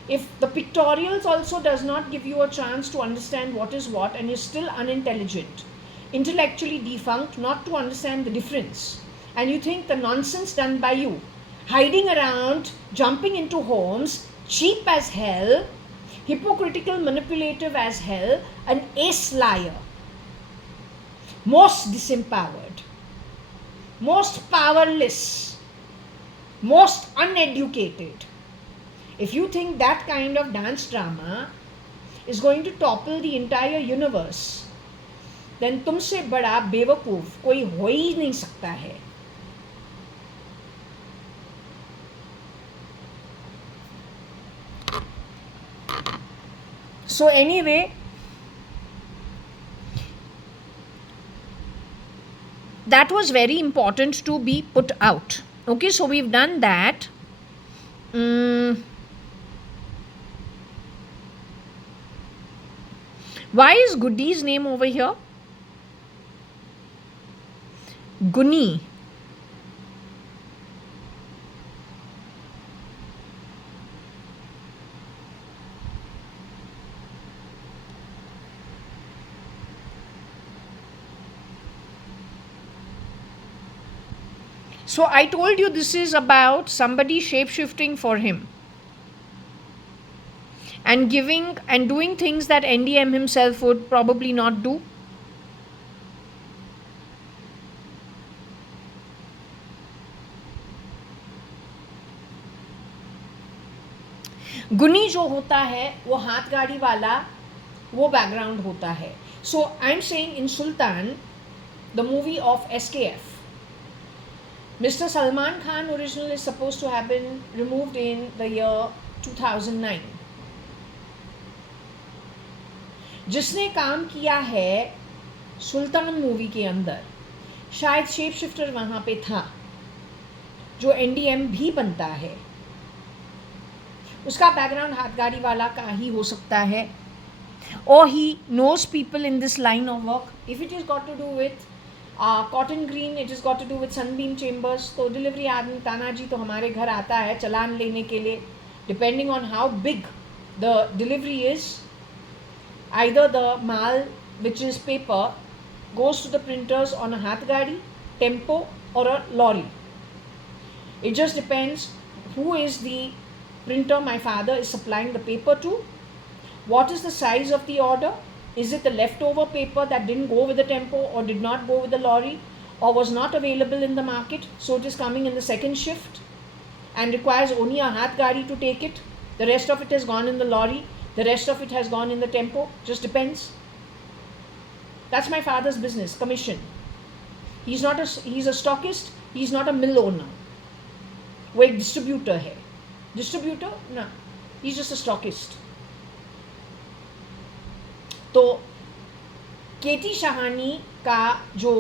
If the pictorials also does not give you a chance to understand what is what and you're still unintelligent, intellectually defunct, not to understand the difference, and you think the nonsense done by you, hiding around, jumping into homes, cheap as hell, hypocritical, manipulative as hell, an ace liar, most disempowered, most powerless, most uneducated. If you think that kind of dance drama is going to topple the entire universe, then तुमसे बड़ा बेवकूफ कोई हो ही नहीं सकता है. So anyway, that was very important to be put out. Okay, so we've done that. Why is Goodi's name over here? Guni. So I told you this is about somebody shape-shifting for him and giving and doing things that NDM himself would probably not do. गुनी जो होता है वो हाथ गाड़ी वाला वो background होता है. So I am saying in Sultan the movie of SKF, Mr. Salman Khan original is supposed to have been removed in the year 2009. जिसने काम किया है सुल्तान मूवी के अंदर, शायद शेप शिफ्टर वहाँ पे था जो NDM भी बनता है. उसका बैकग्राउंड हाथ गाड़ी वाला का ही हो सकता है, or he knows people in this line of work. If it is got to do with cotton green, it is got to do with sunbeam chambers. तो डिलीवरी आदमी तानाजी तो हमारे घर आता है चलान लेने के लिए. Depending on how big the delivery is, either the maal which is paper goes to the printers on a हाथ गाड़ी, tempo, or a lorry. It just depends who is the printer my father is supplying the paper to, what is the size of the order, is it the leftover paper that didn't go with the tempo or did not go with the lorry or was not available in the market, so it is coming in the second shift and requires only a hath gadi to take it. The rest of it has gone in the lorry, the rest of it has gone in the tempo, just depends. That's my father's business, commission. He's a stockist, he's not a mill owner. वो एक distributor है. Distributor? No. He's just a stockist. तो केटी शाहानी का जो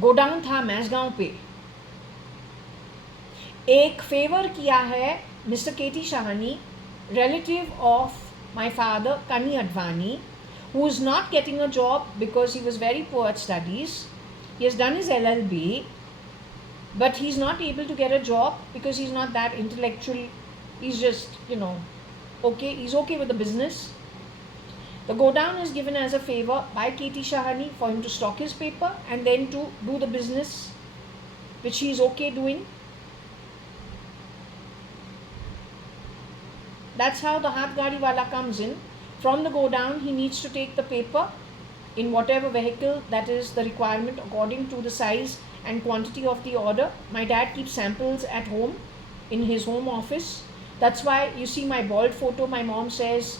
godown था मैसगांव पे, एक favour किया है mister KT Shahani, relative of my father Kani Advani, who is not getting a job because he was very poor at studies. He has done his LLB, but he's not able to get a job because he's not that intellectual. He's just, okay, he's okay with the business. The godown is given as a favor by K.T. Shahani for him to stock his paper and then to do the business which he is okay doing. That's how the Hath Gadi Wala comes in. From the godown, he needs to take the paper in whatever vehicle that is the requirement according to the size and quantity of the order. My dad keeps samples at home in his home office. That's why you see my bald photo. My mom says,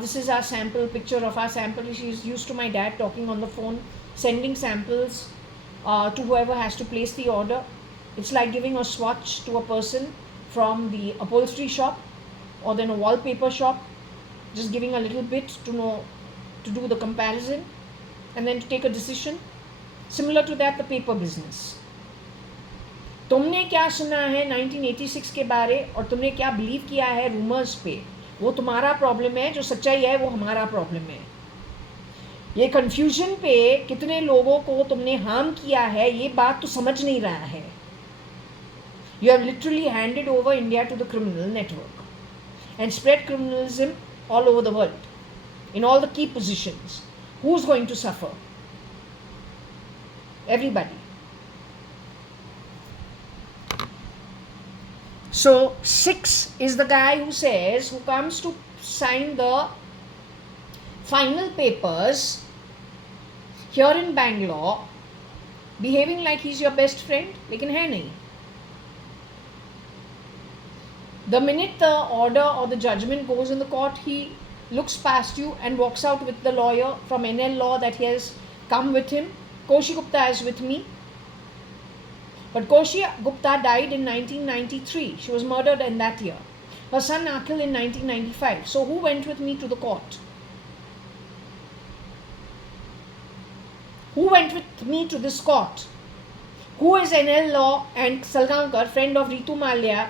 this is our sample, picture of our sample. She's used to my dad talking on the phone, sending samples to whoever has to place the order. It's like giving a swatch to a person from the upholstery shop or then a wallpaper shop, just giving a little bit to know, to do the comparison and then to take a decision. Similar to that, the paper business. तुमने क्या सुना है 1986 के बारे और तुमने क्या believe किया है रूमर्स पे, वो तुम्हारा प्रॉब्लम है. जो सच्चाई है वो हमारा प्रॉब्लम है. ये कन्फ्यूजन पे कितने लोगों को तुमने हार्म किया है, ये बात तो समझ नहीं रहा है. You have literally handed over India to the criminal network and spread criminalism all over the world in all the key positions. Who's going to suffer? Everybody. So 6 is the guy who says, who comes to sign the final papers here in Bangalore, behaving like he's your best friend, लेकिन है नहीं. The minute the order or the judgment goes in the court, he looks past you and walks out with the lawyer from NL Law that he has come with him. Koshi Gupta is with me. But Koshi Gupta died in 1993. She was murdered in that year. Her son Akhil in 1995. So who went with me to the court? Who went with me to this court? Who is NL Law and Salgaonkar, friend of Ritu Malia?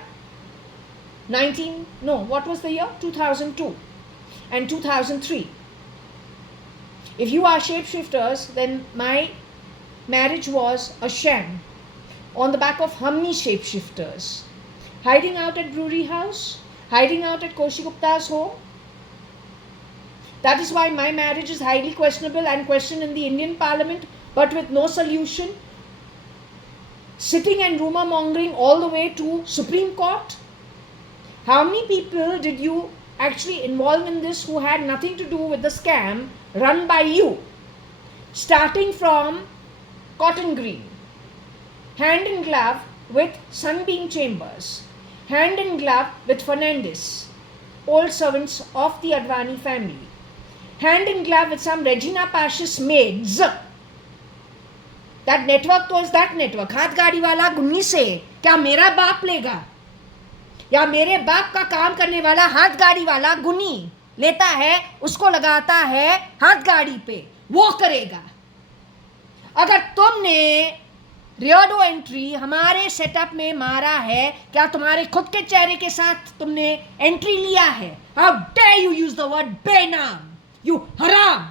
What was the year? 2002 and 2003. If you are shapeshifters, then my marriage was a sham on the back of how many shapeshifters? Hiding out at Brewery House? Hiding out at Koshi Gupta's home? That is why my marriage is highly questionable and questioned in the Indian Parliament, but with no solution. Sitting and rumor mongering all the way to Supreme Court. How many people did you actually involve in this who had nothing to do with the scam run by you? Starting from Cotton Green, hand in glove with Sunbeam Chambers, hand in glove with Fernandez, old servants of the Advani family, hand in glove with some Regina Pasch's maids. That network was that network. हाथ गाड़ी वाला गुन्नी से क्या मेरा बाप लेगा, या मेरे बाप का काम करने वाला हाथ गाड़ी वाला गुनी लेता है, उसको लगाता है हाथ गाड़ी पे, वो करेगा. अगर तुमने रियोडो एंट्री हमारे सेटअप में मारा है, क्या तुम्हारे खुद के चेहरे के साथ तुमने एंट्री लिया है? How dare you use the word बेनाम, यू हराम.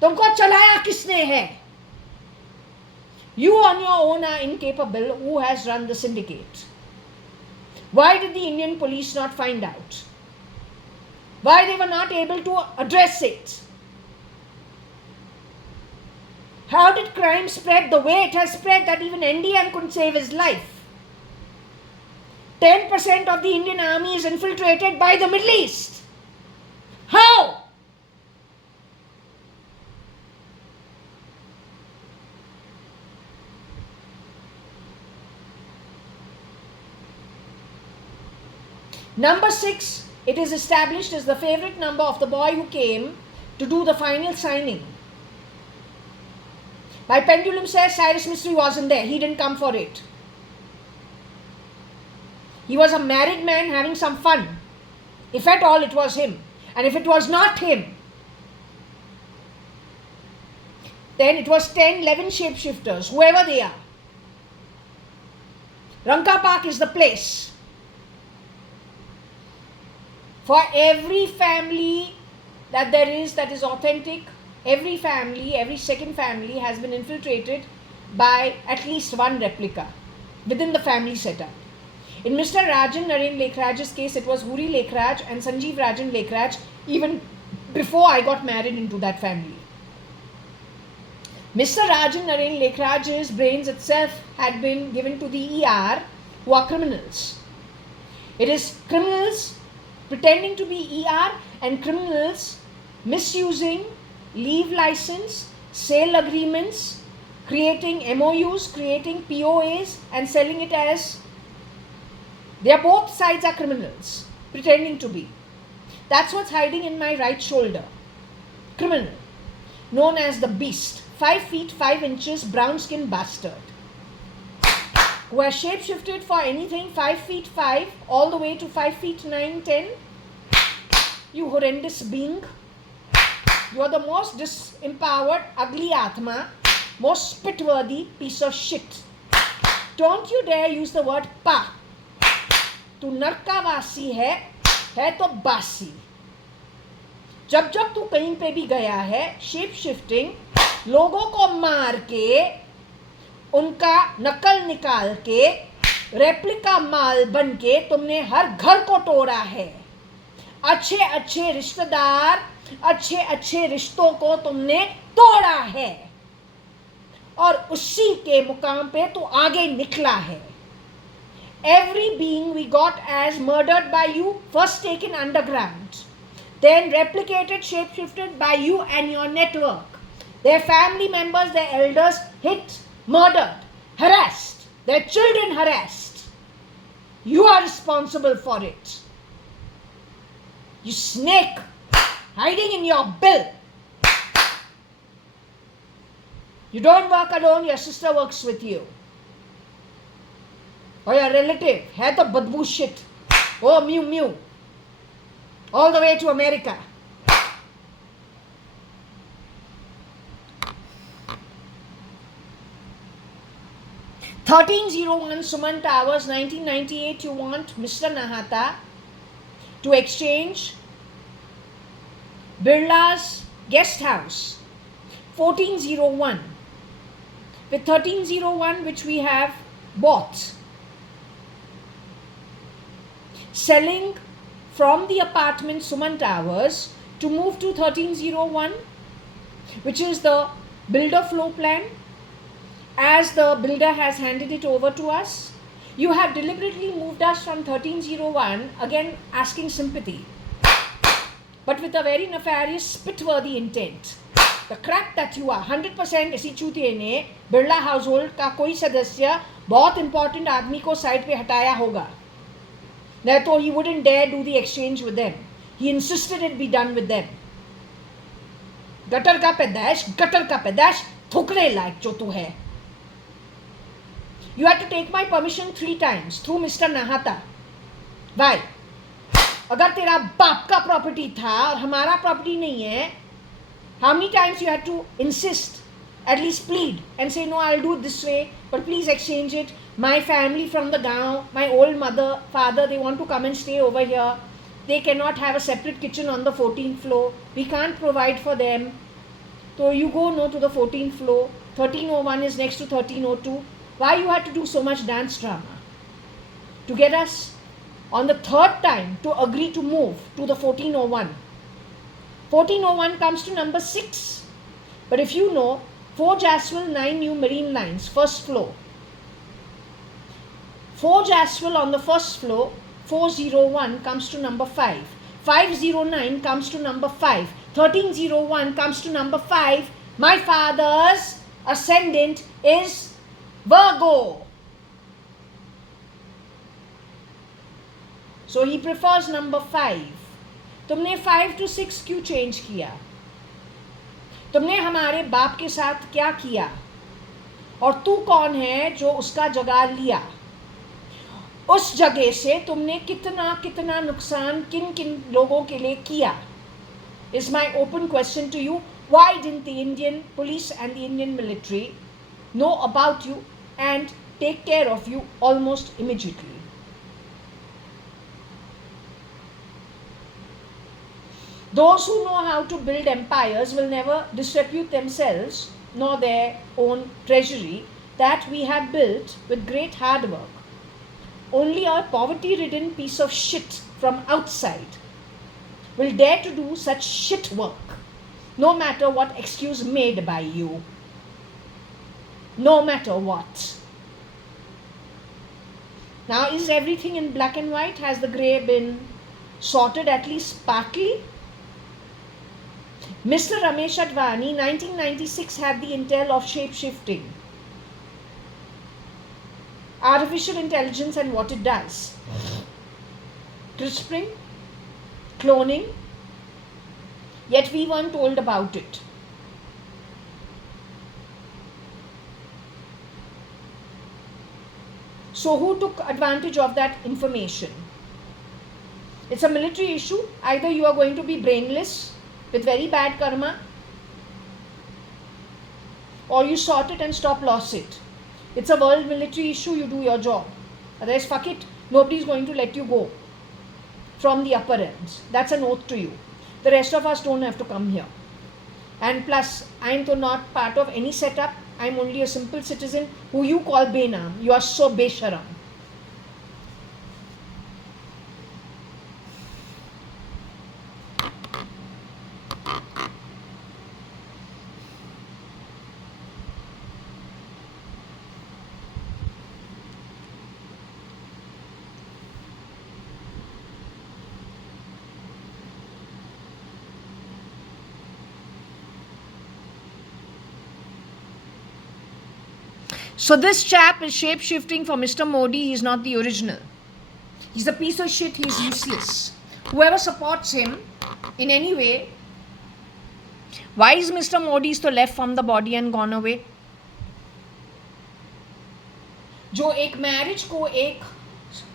तुमको चलाया किसने है? You on your own are incapable. Who has run the syndicate? Why did the Indian police not find out? Why they were not able to address it? How did crime spread the way it has spread that even NDM couldn't save his life? 10% of the Indian army is infiltrated by the Middle East. How? Number 6, it is established as the favorite number of the boy who came to do the final signing. My pendulum says Cyrus Mistry wasn't there. He didn't come for it. He was a married man having some fun. If at all, it was him. And if it was not him, then it was 10, 11 shapeshifters, whoever they are. Ranka Park is the place. For every family that there is that is authentic, every family, every second family has been infiltrated by at least one replica within the family setup. In Mr. Rajan Naren Lekhraj's case, it was Huri Lekhraj and Sanjeev Rajan Lekhraj even before I got married into that family. Mr. Rajan Naren Lekhraj's brains itself had been given to the ER, who are criminals. It is criminals pretending to be ER and criminals misusing leave license, sale agreements, creating MOUs, creating POAs and selling it as they are both sides are criminals, pretending to be. That's what's hiding in my right shoulder. Criminal, known as the Beast, 5 feet 5 inches, brown skinned bastard, who has shapeshifted for anything 5 feet 5 all the way to 5 feet 9, 10. You horrendous being. You are the most disempowered, ugly Atma, most spit-worthy piece of shit. Don't you dare use the word pa. तू नरकावासी है तो बासी. जब जब तू कहीं पे भी गया है, शेप शिफ्टिंग लोगों को मार के उनका नकल निकाल के रेप्लिका माल बन के तुमने हर घर को तोड़ा है. अच्छे अच्छे रिश्तेदार, अच्छे अच्छे रिश्तों को तुमने तोड़ा है और उसी के मुकाम पे तू आगे निकला है. Every being we got as murdered by you, first taken underground, then replicated, shapeshifted by you and your network. Their family members, their elders hit, murdered, harassed, their children harassed. You are responsible for it. You snake hiding in your bill. You don't work alone, your sister works with you. Or your relative, है तो बदबू shit. Oh, mew mew. All the way to America. (1301) Suman Towers, 1998. You want Mr. Nahata to exchange Birla's guest house, 1401, with 1301, which we have bought. Selling from the apartment Suman Towers to move to 1301, which is the builder floor plan, as the builder has handed it over to us. You have deliberately moved us from 1301, again asking sympathy, but with a very nefarious, spit-worthy intent. The crap that you are, 100% इसी चूतिए ने Birla household का कोई सदस्य बहुत important आदमी को side पे हटाया होगा. Therefore, he wouldn't dare do the exchange with them. He insisted it be done with them. Gutter का पैदाश थुकने लायक जो तू है. You had to take my permission 3 times through Mr. Nahata. Why? अगर तेरा बाप का प्रॉपर्टी था और हमारा प्रॉपर्टी नहीं है, how many times you had to insist, at least plead and say, no, I'll do it this way, but please exchange it. My family from the gaon, my old mother, father, they want to come and stay over here. They cannot have a separate kitchen on the 14th floor. We can't provide for them. So you go no to the 14th floor. 1301 is next to 1302. Why you had to do so much dance drama? To get us on the 3rd time to agree to move to the 1401. 1401 comes to number 6. But if you know, Forge as well 9 new marine lines, first floor. Forge as well on the first floor, 401 comes to number 5. 509 comes to number 5. 1301 comes to number 5. My father's ascendant is Virgo. So he prefers number 5. तुमने 5 to 6 क्यों change किया? तुमने हमारे बाप के साथ क्या किया? और तू कौन है जो उसका जगह लिया? उस जगह से तुमने कितना कितना नुकसान किन किन लोगों के लिए किया? Is my open question to you. Why didn't the Indian police and the Indian military know about you and take care of you almost immediately? Those who know how to build empires will never disrepute themselves nor their own treasury that we have built with great hard work. Only a poverty-ridden piece of shit from outside will dare to do such shit work, no matter what excuse made by you. No matter what. Now, is everything in black and white? Has the grey been sorted at least partly? Mr. Ramesh Advani, 1996, had the intel of shape-shifting, artificial intelligence and what it does. CRISPRing, cloning, yet we weren't told about it. So who took advantage of that information? It's a military issue. Either you are going to be brainless with very bad karma, or you sort it and stop loss it. It's a world military issue, you do your job. Otherwise, fuck it, nobody is going to let you go from the upper ends. That's an oath to you. The rest of us don't have to come here. And plus, I'm not part of any setup. I'm only a simple citizen who you call Benam. You are so besharam. So this chap is shape-shifting for Mr. Modi. He is not the original. He's a piece of shit. He's useless. Whoever supports him in any way. Why is Mr. Modi so left from the body and gone away? जो एक marriage को एक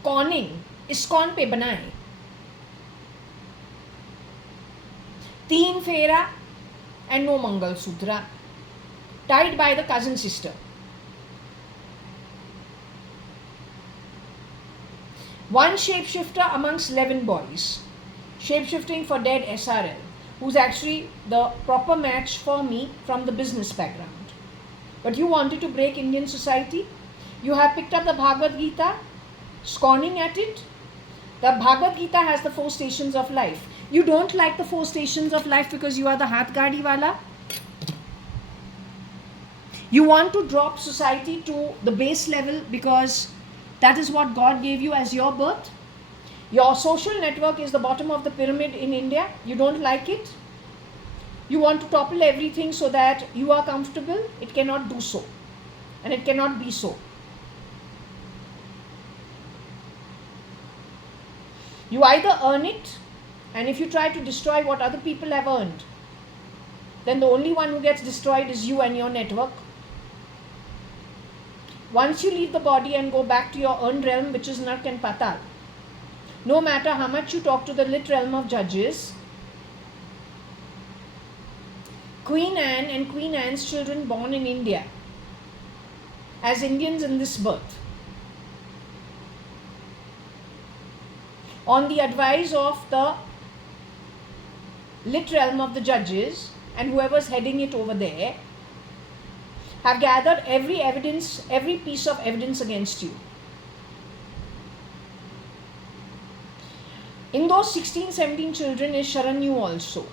कॉनिंग ISKCON पे बनाए, 3 फेरा and no mangalsutra, tied by the cousin sister. One shapeshifter amongst 11 boys, shapeshifting for dead SRL, who's actually the proper match for me from the business background. But you wanted to break Indian society. You have picked up the Bhagavad Gita, scorning at it. The Bhagavad Gita has the 4 stations of life. You don't like the 4 stations of life because you are the Hath Gadi wala. You want to drop society to the base level because that is what God gave you as your birth. Your social network is the bottom of the pyramid in India. You don't like it. You want to topple everything so that you are comfortable. It cannot do so. And it cannot be so. You either earn it, and if you try to destroy what other people have earned, then the only one who gets destroyed is you and your network. Once you leave the body and go back to your earned realm, which is Nark and Patal, no matter how much you talk to the lit realm of judges, Queen Anne and Queen Anne's children born in India as Indians in this birth, on the advice of the lit realm of the judges and whoever's heading it over there, have gathered every evidence, every piece of evidence against you. In those 16, 17 children is Sharanyu also.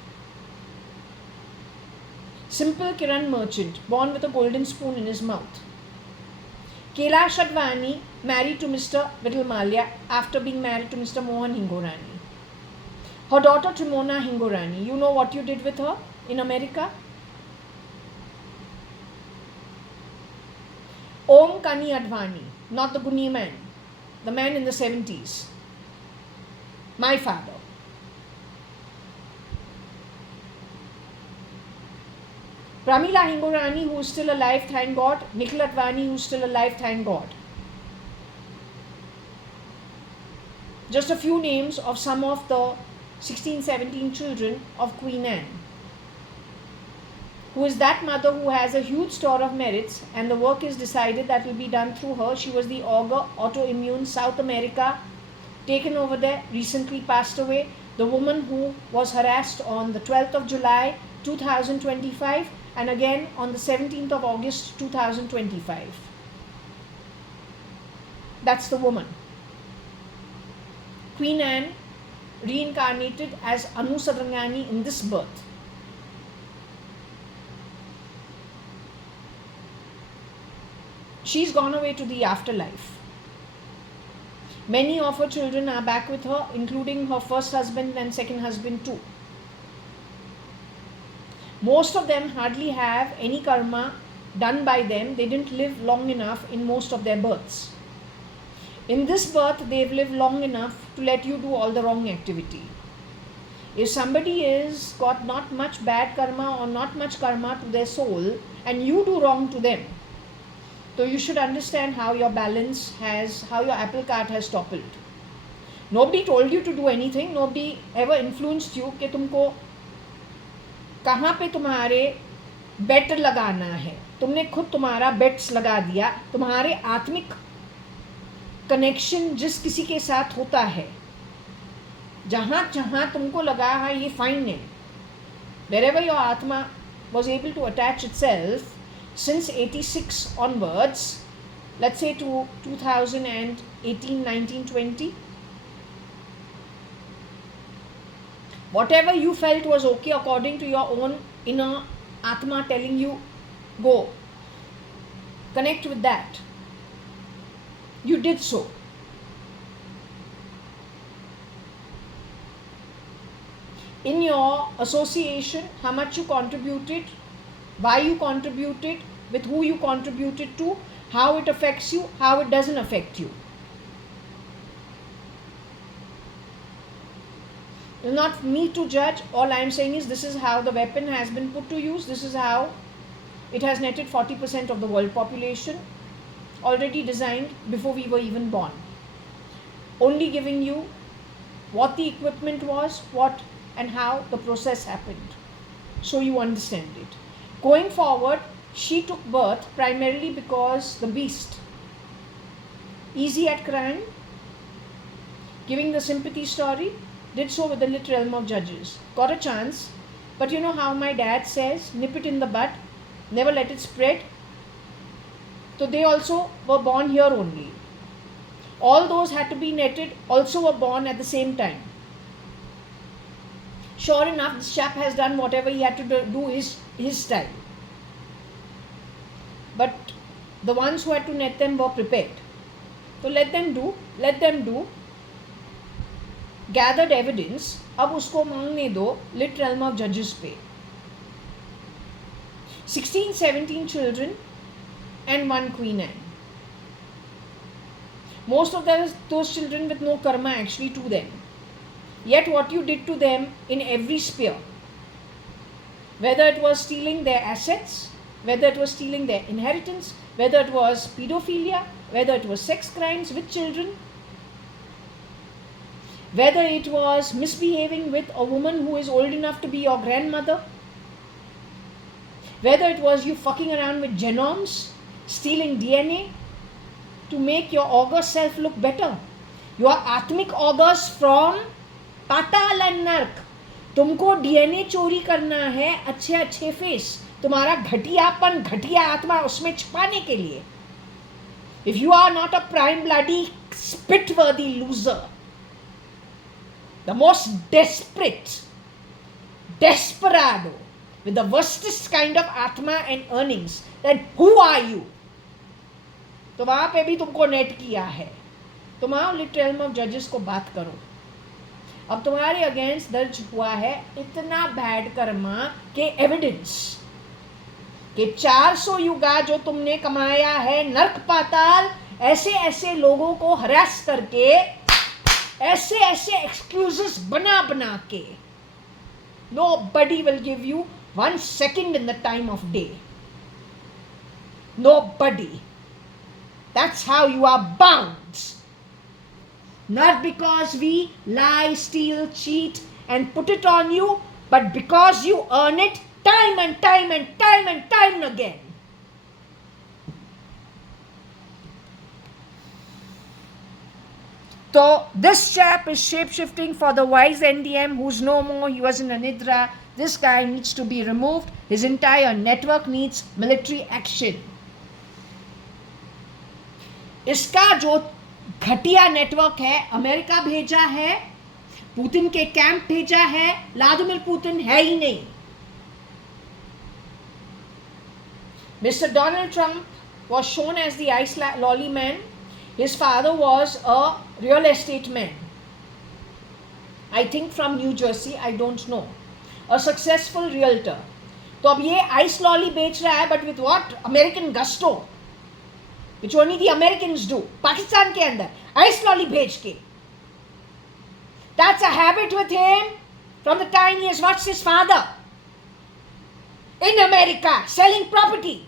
Simple Kiran merchant, born with a golden spoon in his mouth. Kailash Advani married to Mr. Vital Malia after being married to Mr. Mohan Hingorani. Her daughter Trimona Hingorani, you know what you did with her in America? Om Kani Advani, not the Guni man, the man in the 70s. My father. Pramila Hingorani, who is still alive, thank God. Nikhil Advani, who is still alive, thank God. Just a few names of some of the 16-17 children of Queen Anne, who is that mother who has a huge store of merits, and the work is decided that will be done through her. She was the augur, autoimmune, South America, taken over there, recently passed away. The woman who was harassed on the 12th of July 2025 and again on the 17th of August 2025. That's the woman. Queen Anne reincarnated as Anu Sadrangani in this birth. She's gone away to the afterlife. Many of her children are back with her, including her first husband and second husband too. Most of them hardly have any karma done by them. They didn't live long enough in most of their births. In this birth, they've lived long enough to let you do all the wrong activity. If somebody is got not much bad karma or not much karma to their soul and you do wrong to them, so you should understand how your balance has, how your apple cart has toppled. Nobody told you to do anything. Nobody ever influenced you कि तुमको कहाँ पे तुम्हारे बेट लगाना है. तुमने खुद तुम्हारा बेट्स लगा दिया. तुम्हारे आत्मिक कनेक्शन जिस किसी के साथ होता है, जहाँ जहाँ तुमको लगा है ये फाइन है, wherever your atma was able to attach itself since 86 onwards, let's say to 2018, 19, 20, whatever you felt was okay according to your own inner atma telling you, go. Connect with that. You did so. In your association, how much you contributed, why you contributed, with who you contributed to, how it affects you, how it doesn't affect you. It's not me to judge. All I am saying is this is how the weapon has been put to use. This is how it has netted 40% of the world population, already designed before we were even born. Only giving you what the equipment was, what and how the process happened, so you understand it. Going forward, she took birth primarily because the beast, easy at crime, giving the sympathy story, did so with the lit realm of judges. Got a chance, but you know how my dad says, nip it in the bud, never let it spread. So they also were born here only. All those had to be netted, also were born at the same time. Sure enough, this chap has done whatever he had to do his style. But the ones who had to net them were prepared. So let them do. Gathered evidence, अब उसको मांगने दो lit realm of judges पे. 16, 17 children and one Queen Anne. Most of those children with no karma actually to them. Yet what you did to them in every sphere, whether it was stealing their assets, whether it was stealing their inheritance, whether it was pedophilia, whether it was sex crimes with children, whether it was misbehaving with a woman who is old enough to be your grandmother, whether it was you fucking around with genomes, stealing DNA to make your augur self look better. Your atmic augurs from पाताल नर्क. तुमको DNA चोरी करना है, अच्छे अच्छे face, तुम्हारा घटियापन, घटिया आत्मा उसमें छुपाने के लिए. If you are not a prime bloody spit worthy loser, the most desperate, desperado, with the worstest kind of atma and earnings, then who are you? तो वहां पे भी तुमको नेट किया है, तुम आओ लिटरल ऑफ जजेस को बात करो. अब तुम्हारे अगेंस्ट दर्ज हुआ है इतना बैड कर्मा के एविडेंस कि 400 युगा जो तुमने कमाया है नर्क पाताल, ऐसे ऐसे लोगों को हरास करके, ऐसे ऐसे एक्सक्यूजेस बना बना के. Nobody will give you 1 second in the time of day. Nobody. That's how you are bound. Not because we lie, steal, cheat and put it on you, but because you earn it time and time and time and time again. So this chap is shape-shifting for the wise NDM who's no more, he was in a nidra. This guy needs to be removed. His entire network needs military action. इसका जो घटिया network है, America भेजा है, Putin के camp भेजा है, Vladimir Putin है ही नहीं. Mr. Donald Trump was shown as the ice lolly man. His father was a real estate man, I think from New Jersey, I don't know, a successful realtor. तो अब ये ice lolly बेच रहा है, but with what? American gusto, which only the Americans do. Pakistan के अंदर ice lolly भेज के. That's a habit with him from the time he has watched his father in America selling property.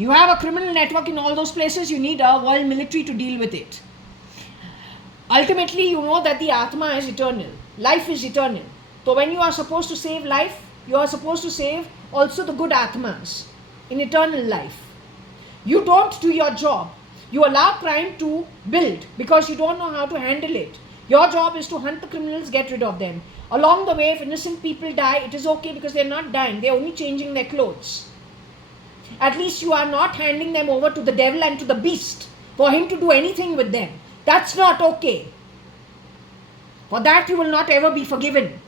You have a criminal network in all those places, you need a world military to deal with it. Ultimately, you know that the Atma is eternal. Life is eternal. So when you are supposed to save life, you are supposed to save also the good Atmas in eternal life. You don't do your job. You allow crime to build because you don't know how to handle it. Your job is to hunt the criminals, get rid of them. Along the way, if innocent people die, it is okay because they are not dying. They are only changing their clothes. At least you are not handing them over to the devil and to the beast for him to do anything with them. That's not okay. For that you will not ever be forgiven.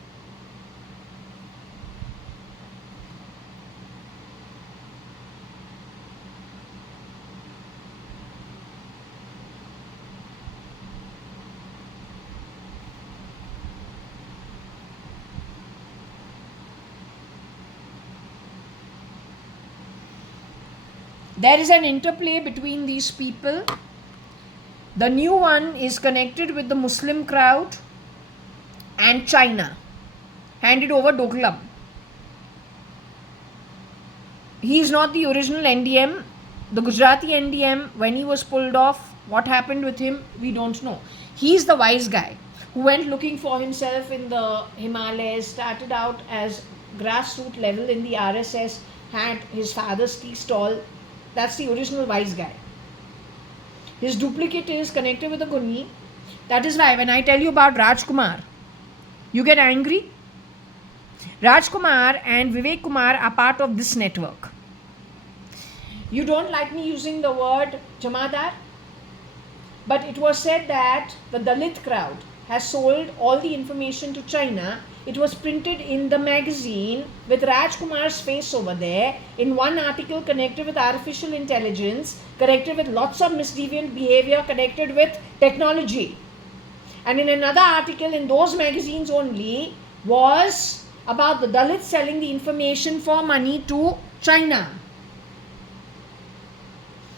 There is an interplay between these people. The new one is connected with the Muslim crowd and China, handed over Doklam. He is not the original NDM. The Gujarati NDM, when he was pulled off, what happened with him, we don't know. He is the wise guy who went looking for himself in the Himalayas, started out as grassroots level in the RSS, had his father's tea stall. That's the original wise guy. His duplicate is connected with the Gunni. That is why when I tell you about Rajkumar, you get angry. Rajkumar and Vivek Kumar are part of this network. You don't like me using the word Jamadar, but it was said that the Dalit crowd has sold all the information to China. It was printed in the magazine with Rajkumar's face over there in one article connected with artificial intelligence, connected with lots of misdeviant behavior, connected with technology. And in another article in those magazines only was about the Dalits selling the information for money to China.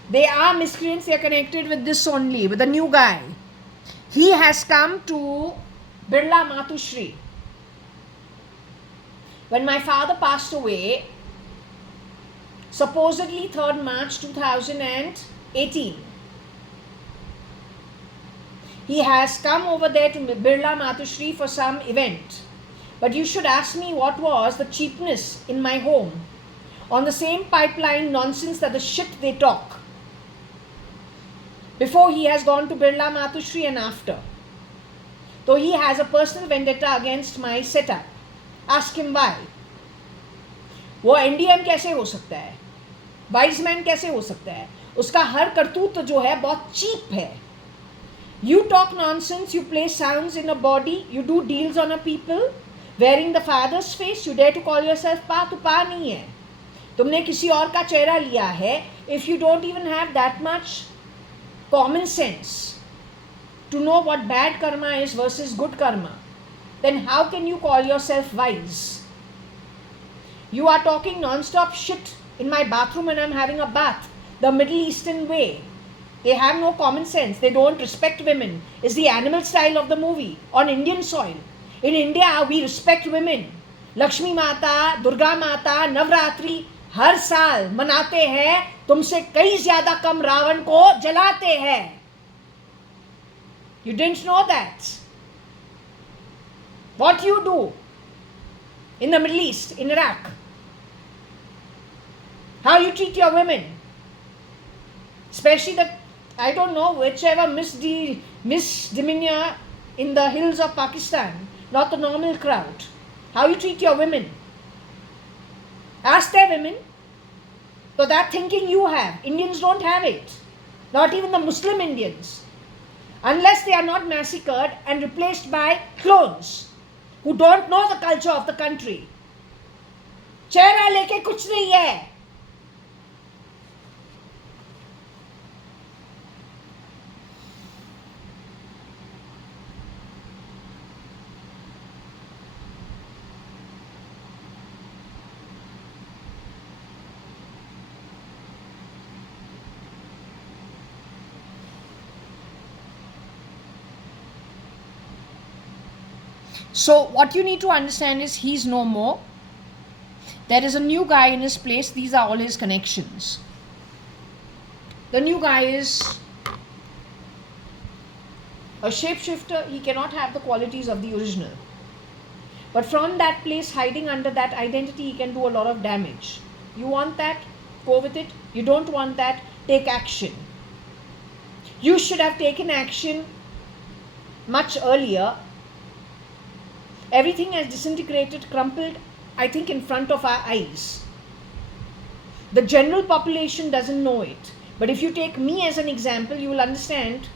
They are miscreants, they are connected with this only, with the new guy. He has come to Birla Matushri. When my father passed away, supposedly 3rd March 2018, he has come over there to Birla Matushri for some event. But you should ask me what was the cheapness in my home on the same pipeline nonsense that the shit they talk. Before he has gone to Birla Matushri and after. So he has a personal vendetta against my setup. Ask him why. वो NDM कैसे हो सकता है? Wise man कैसे हो सकता है? उसका हर करतूत जो है बहुत चीप है. You talk nonsense, you play sounds in a body, you do deals on a people, wearing the father's face, you dare to call yourself Pa, तो पा नहीं है. तुमने किसी और का चेहरा लिया है. If you don't even have that much common sense to know what bad karma is versus good karma, then how can you call yourself wise? You are talking non-stop shit in my bathroom when I'm having a bath, the Middle Eastern way. They have no common sense. They don't respect women. It's the animal style of the movie on Indian soil. In India, we respect women. Lakshmi Mata, Durga Mata, Navratri हर साल मनाते हैं. तुमसे कई ज्यादा कम रावण को जलाते हैं. You didn't know that. What you do in the Middle East, in Iraq, how you treat your women, especially the, I don't know, whichever misdemeanor in the hills of Pakistan, not the normal crowd. How you treat your women. Ask their women. So that thinking you have. Indians don't have it. Not even the Muslim Indians. Unless they are not massacred and replaced by clones who don't know the culture of the country. चेहरा लेके कुछ नहीं है. So what you need to understand is he's no more. There is a new guy in his place. These are all his connections. The new guy is a shapeshifter. He cannot have the qualities of the original. But from that place, hiding under that identity, he can do a lot of damage. You want that? Go with it. You don't want that? Take action. You should have taken action much earlier. Everything has disintegrated, crumpled, I think, in front of our eyes. The general population doesn't know it. But if you take me as an example, you will understand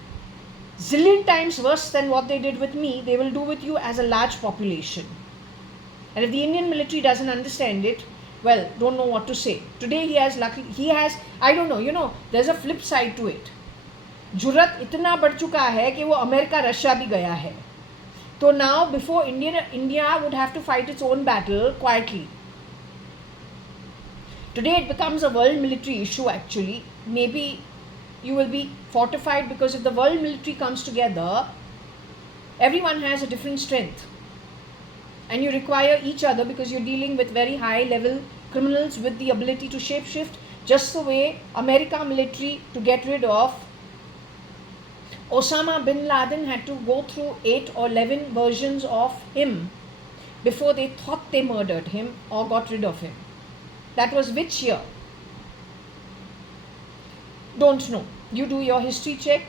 zillion times worse than what they did with me, they will do with you as a large population. And if the Indian military doesn't understand it, well, don't know what to say. Today he has, I don't know, there's a flip side to it. जुर्रत इतना बढ़ चुका है कि वो America Russia भी गया है. So now, before India would have to fight its own battle quietly. Today it becomes a world military issue actually. Maybe you will be fortified because if the world military comes together, everyone has a different strength. And you require each other because you're dealing with very high level criminals with the ability to shapeshift, just the way America military to get rid of Osama bin Laden had to go through 8 or 11 versions of him before they thought they murdered him or got rid of him. That was which year? Don't know. You do your history check.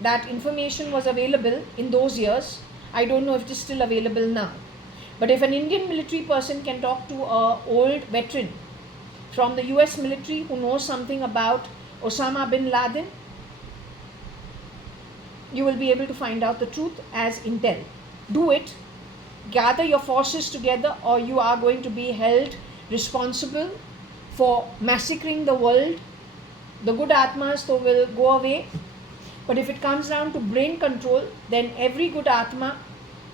That information was available in those years. I don't know if it is still available now. But if an Indian military person can talk to an old veteran from the US military who knows something about Osama bin Laden, you will be able to find out the truth as intel. Do it. Gather your forces together or you are going to be held responsible for massacring the world. The good Atmas though will go away. But if it comes down to brain control, then every good Atma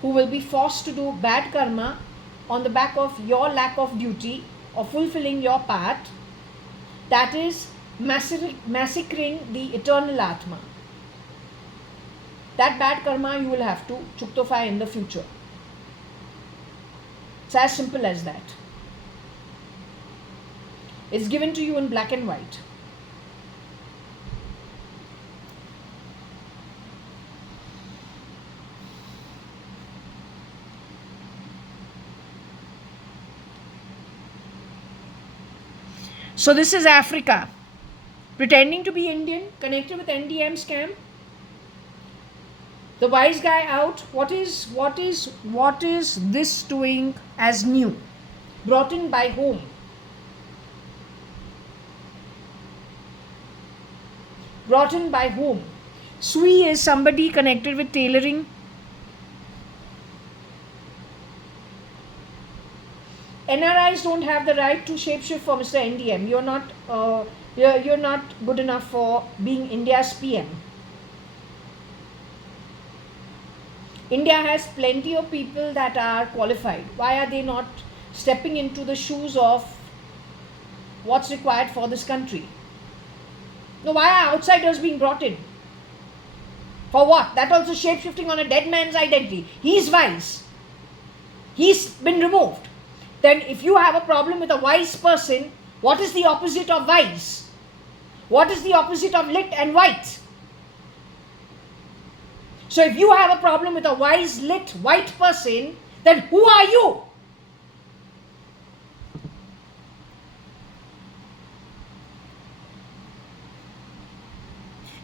who will be forced to do bad karma on the back of your lack of duty or fulfilling your part, that is massacring the eternal Atma. That bad karma you will have to chuktofy in the future. It's as simple as that. It's given to you in black and white. So this is Africa, pretending to be Indian, connected with NDM scam. The wise guy out. What is this doing as new? Brought in by whom? Brought in by whom? Sui is somebody connected with tailoring. NRIs don't have the right to shapeshift for Mr. NDM. You're not good enough for being India's PM. India has plenty of people that are qualified. Why are they not stepping into the shoes of what's required for this country? No, why are outsiders being brought in? For what? That also shape-shifting on a dead man's identity. He's wise. He's been removed. Then if you have a problem with a wise person, what is the opposite of wise? What is the opposite of lit and white? So if you have a problem with a wise, lit, white person, then who are you?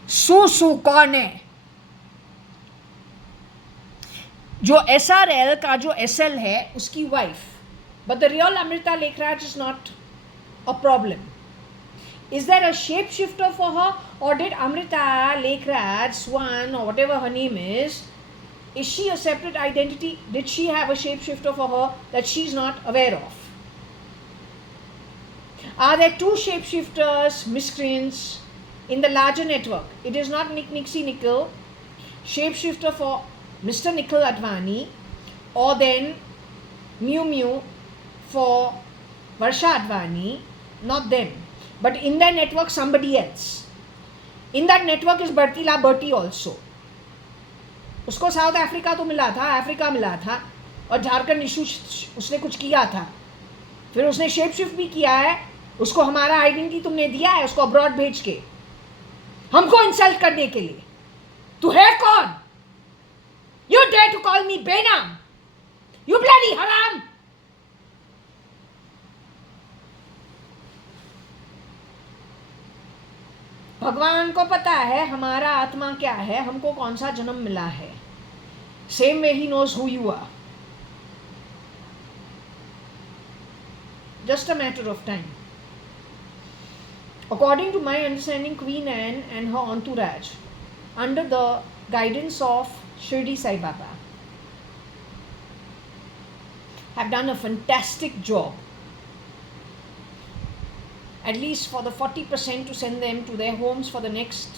सू कौन है? जो SRL का जो SL है उसकी wife. But the real Amrita Lekhraj is not a problem. Is there a shapeshifter for her, or did Amrita Lekhraj, Swan, or whatever her name is she a separate identity? Did she have a shapeshifter for her that she's not aware of? Are there two shapeshifters, miscreants, in the larger network? It is not Nixie Nikhil, shapeshifter for Mr. Nikhil Advani, or then Mew Mew for Varsha Advani, not them. But in that network, somebody else. In that network is Bertila Bertie also. उसको south Africa तो मिला था, Africa मिला था, और Jharkhand issue उसने कुछ किया था. फिर उसने शेप शिफ्ट भी किया है. उसको हमारा आइडेंटिटी तुमने दिया है, उसको अब्रॉड भेज के हमको इंसल्ट करने के लिए. तू है कौन? You dare to call me Benam? You bloody हराम! भगवान को पता है हमारा आत्मा क्या है, हमको कौन सा जन्म मिला है. Same way he knows who you are. Just a matter of time. According to my understanding, Queen Anne and her entourage, under the guidance of Shirdi Sai Baba, have done a fantastic job, at least for the 40% to send them to their homes for the next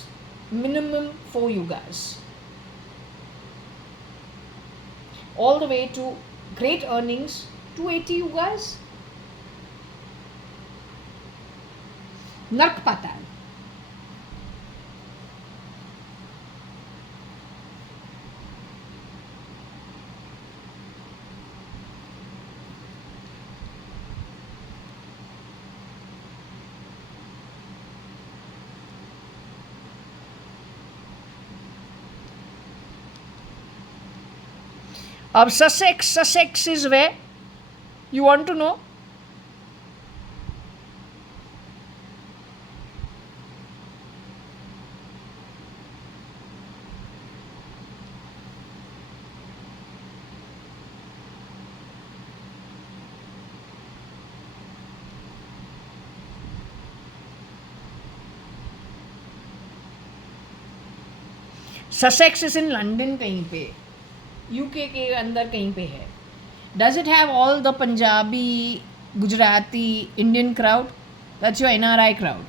minimum 4 yugas. All the way to great earnings, 280 yugas. Nark Patal. अब Sussex is where? You want to know? Sussex is in London कहीं पे, UK के अंदर कहीं पे है. Does it have all the Punjabi, Gujarati, Indian crowd? That's your NRI crowd.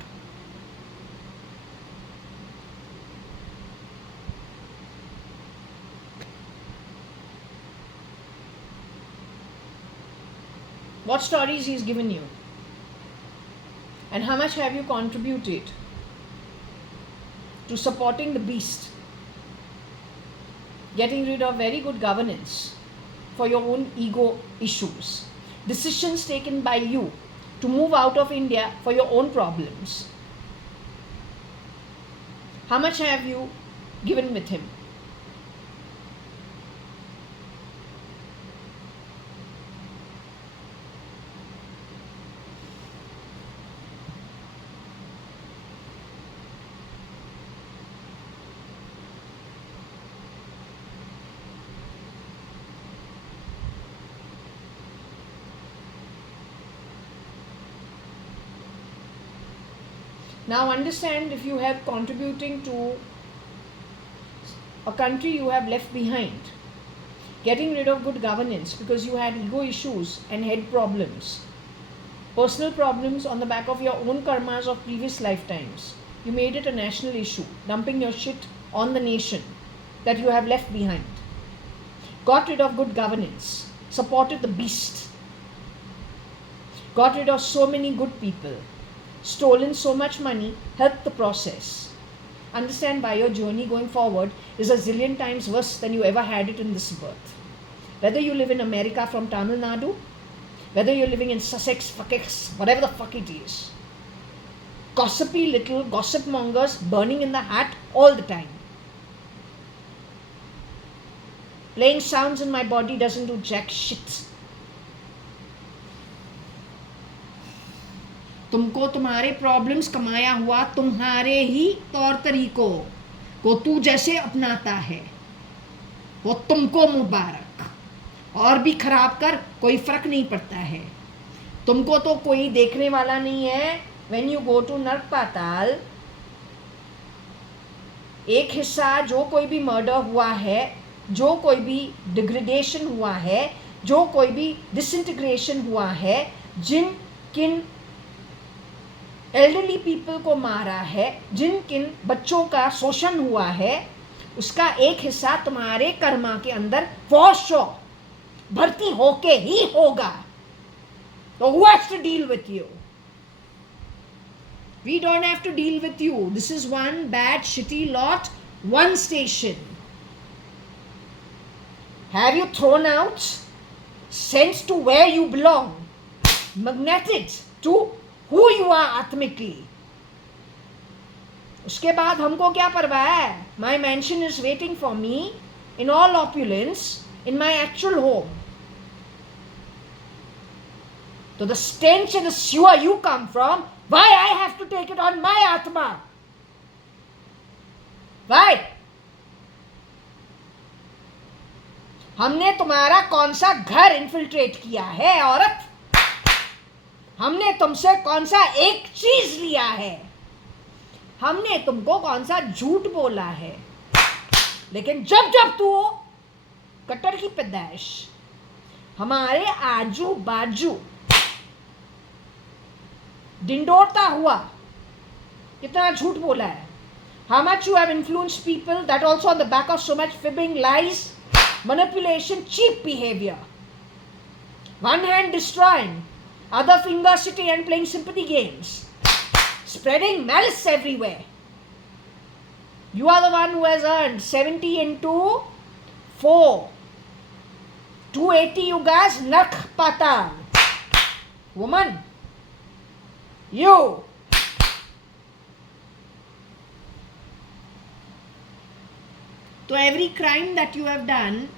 What stories he's given you? And how much have you contributed to supporting the beast? Getting rid of very good governance for your own ego issues. Decisions taken by you to move out of India for your own problems. How much have you given with him? Now understand, if you have contributing to a country you have left behind, getting rid of good governance because you had ego issues and head problems, personal problems on the back of your own karmas of previous lifetimes. You made it a national issue, dumping your shit on the nation that you have left behind. Got rid of good governance, supported the beast, got rid of so many good people, stolen so much money, helped the process. Understand, by your journey going forward is a zillion times worse than you ever had it in this birth. Whether you live in America from Tamil Nadu, whether you're living in Sussex, whatever the fuck it is. Gossipy little gossip mongers burning in the hat all the time. Playing sounds in my body doesn't do jack shit. तुमको तुम्हारे problems कमाया हुआ तुम्हारे ही तौर तरीकों को तू जैसे अपनाता है वो तुमको मुबारक, और भी खराब कर, कोई फर्क नहीं पड़ता है। तुमको तो कोई देखने वाला नहीं है। व्हेन यू गो टू नर्क पाताल, एक हिस्सा जो कोई भी मर्डर हुआ है, जो कोई भी डिग्रेडेशन हुआ है, जो कोई भी डिसइंटीग्रेशन हुआ है, जिन किन एल्डरली पीपल को मारा है, जिन किन बच्चों का शोषण हुआ है, उसका एक हिस्सा तुम्हारे कर्मा के अंदर फॉर श्योर भर्ती होके ही होगा। तो who has to deal with you? We don't have to deal with you. This is one bad shitty lot, one station. Have you thrown out, sent to where you belong, magneted to who you are आत्मिकली? उसके बाद हमको क्या परवाह है? My mansion is waiting for me in all opulence in my actual home. So the stench and the sewer you come from, why I have to take it on my Atma? Why? हमने तुम्हारा कौन सा घर infiltrate किया है औरत? हमने तुमसे कौन सा एक चीज लिया है? हमने तुमको कौन सा झूठ बोला है? लेकिन जब जब तू कट्टर की पैदाइश हमारे आजू बाजू डिंडोरता हुआ, कितना झूठ बोला है? How much you have influenced people, that also on the back of so much fibbing, lies, manipulation, cheap behavior. One hand destroying, other finger sitting and playing sympathy games, spreading malice everywhere. You are the one who has earned 70 into 4, 280 yugas, nark patal. Woman, you. So every crime that you have done,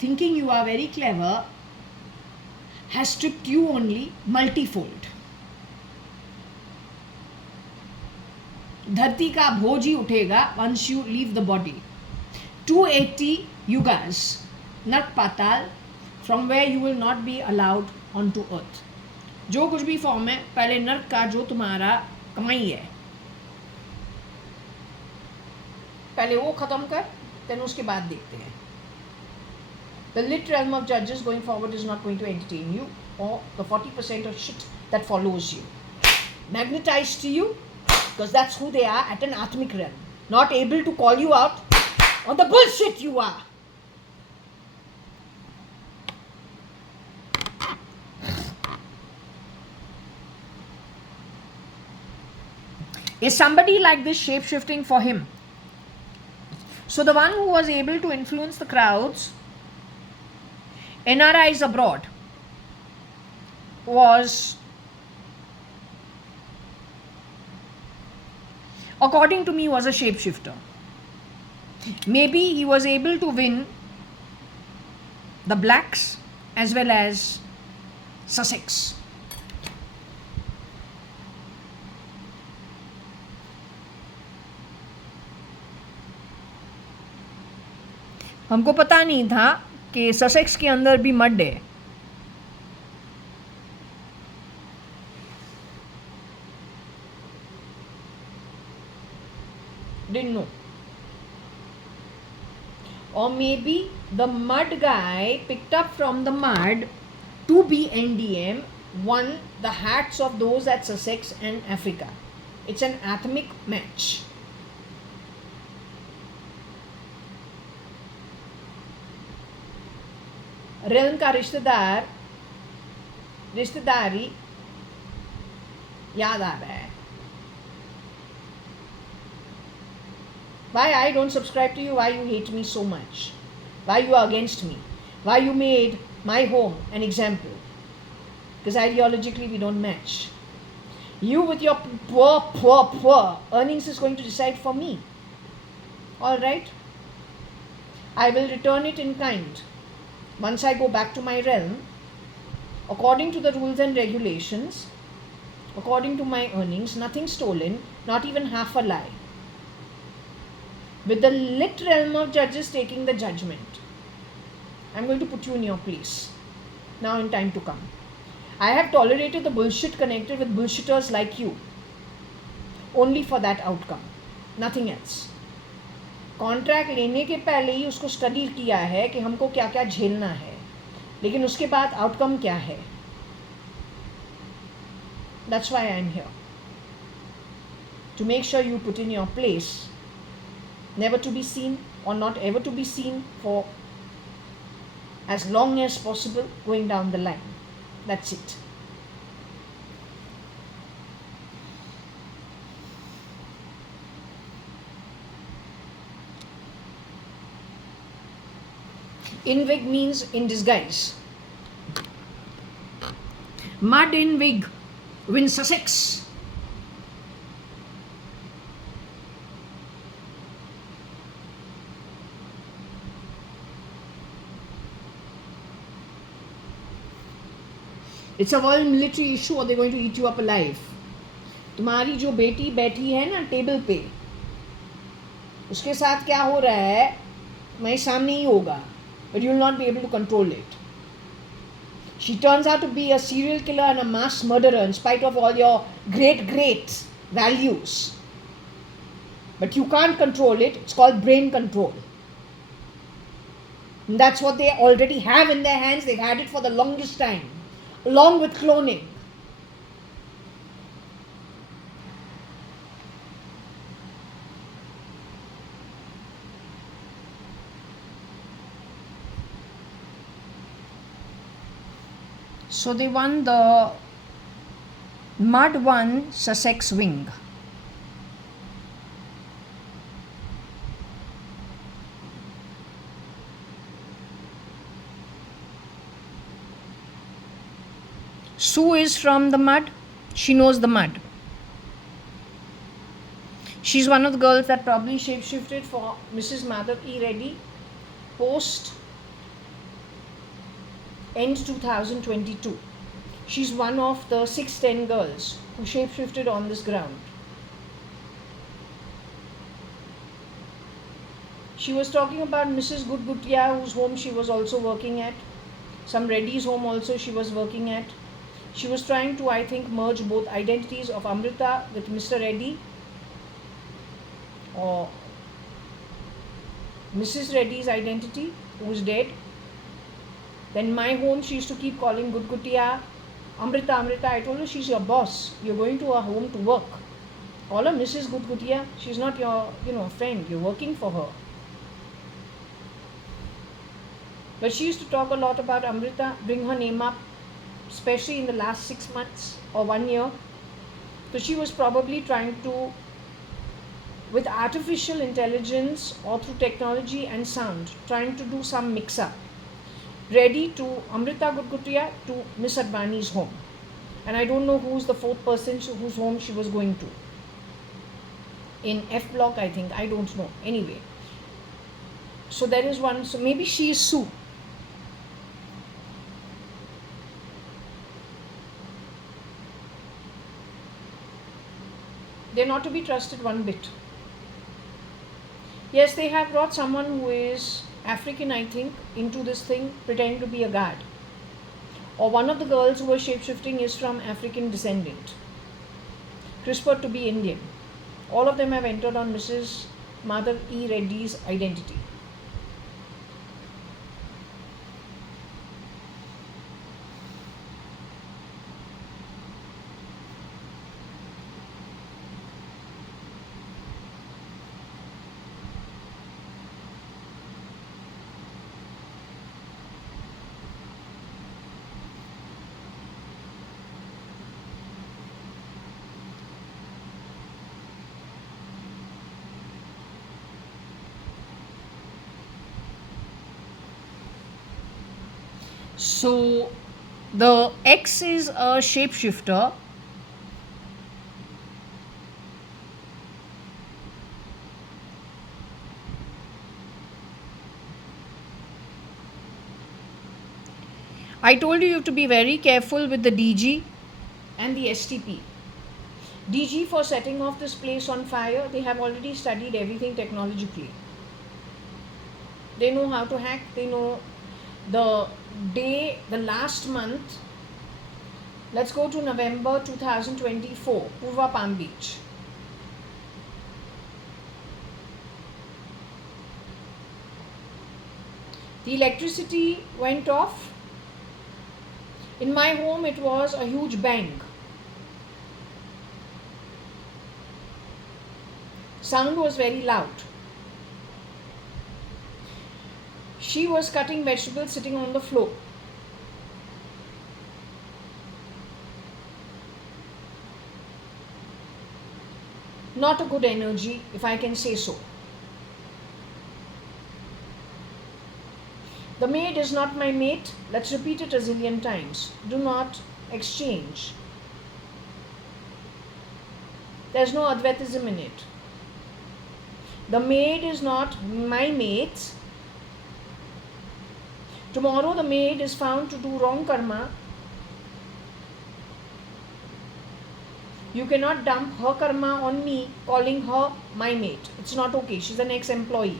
thinking you are very clever, has stripped you only multifold. धरती का भोज ही उठेगा once you leave the body. 280 yugas, नरक पाताल, from where you will not be allowed onto earth. जो कुछ भी form है, पहले नरक का जो तुम्हारा कमाई है, पहले वो खत्म कर, then उसके बाद देखते हैं. The lit realm of judges going forward is not going to entertain you or the 40% of shit that follows you. Magnetized to you, because that's who they are at an atmic realm. Not able to call you out on the bullshit you are. Is somebody like this shape-shifting for him? So the one who was able to influence the crowds, NRIs abroad, was, according to me, was a shapeshifter. Maybe he was able to win the blacks as well as Sussex. हमको पता नहीं था कि Sussex के अंदर भी mud है. Didn't know. Or maybe the mud guy picked up from the mud to be NDM, won the hats of those at Sussex and Africa. It's an atomic match. रेलम का रिश्तेदारी याद आ रहा है. Why I don't subscribe to you, why you hate me so much, why you are against me, why you made my home an example, because ideologically we don't match. You with your poor earnings is going to decide for me. Alright? I will return it in kind. Once I go back to my realm, according to the rules and regulations, according to my earnings, nothing stolen, not even half a lie. With the lit realm of judges taking the judgment, I'm going to put you in your place. Now in time to come. I have tolerated the bullshit connected with bullshitters like you. Only for that outcome. Nothing else. Contract लेने के पहले ही उसको study किया है कि हमको क्या क्या झेलना है, लेकिन उसके बाद आउटकम क्या है. That's why I am here. To make sure you put in your place, never to be seen or not ever to be seen for as long as possible going down the line. That's it. In wig means in disguise. Mud in wig wins Sussex. It's a world military issue or they're going to eat you up alive. तुम्हारी जो बेटी बैठी है ना table पे, उसके साथ क्या हो रहा है मेरे सामने ही होगा, but you will not be able to control it. She turns out to be a serial killer and a mass murderer in spite of all your great values. But you can't control it. It's called brain control. And that's what they already have in their hands. They've had it for the longest time, along with cloning. So they won the Mud won Sussex wing. Sue is from the mud. She knows the mud. She's one of the girls that probably shapeshifted for Mrs. Madhav E. Reddy post end 2022. She's one of the 610 girls who shapeshifted on this ground. She was talking about Mrs. Gudgutia, whose home she was also working at. Some Reddy's home also she was working at. She was trying to, I think, merge both identities of Amrita with Mr. Reddy or Mrs. Reddy's identity, who is dead. Then my home, she used to keep calling Gudgutia, Amrita, Amrita. I told her, she's your boss. You're going to her home to work. Call her Mrs. Gudgutia. She's not your, friend. You're working for her. But she used to talk a lot about Amrita, bring her name up, especially in the last 6 months or 1 year. So she was probably trying to, with artificial intelligence or through technology and sound, trying to do some mix-up. Ready to Amrita Gudgutia to Miss Advani's home. And I don't know who's the fourth person whose home she was going to. In F block, I think. I don't know. Anyway. So there is one. So maybe she is Sue. They're not to be trusted one bit. Yes, they have brought someone who is African, I think, into this thing, pretending to be a guard. Or one of the girls who was shapeshifting is from African descendant, CRISPR to be Indian. All of them have entered on Mrs. Mother E. Reddy's identity. So the X is a shapeshifter. I told you to be very careful with the DG and the STP. DG for setting off this place on fire, they have already studied everything technologically. They know how to hack, they know the last month. Let's go to November 2024, Purva Palm Beach. The electricity went off. In my home, it was a huge bang. Sound was very loud. She was cutting vegetables sitting on the floor. Not a good energy, if I can say so. The maid is not my mate. Let's repeat it a zillion times. Do not exchange. There's no Advaitism in it. The maid is not my mate. Tomorrow the maid is found to do wrong karma. You cannot dump her karma on me calling her my mate. It's not okay. She's an ex-employee.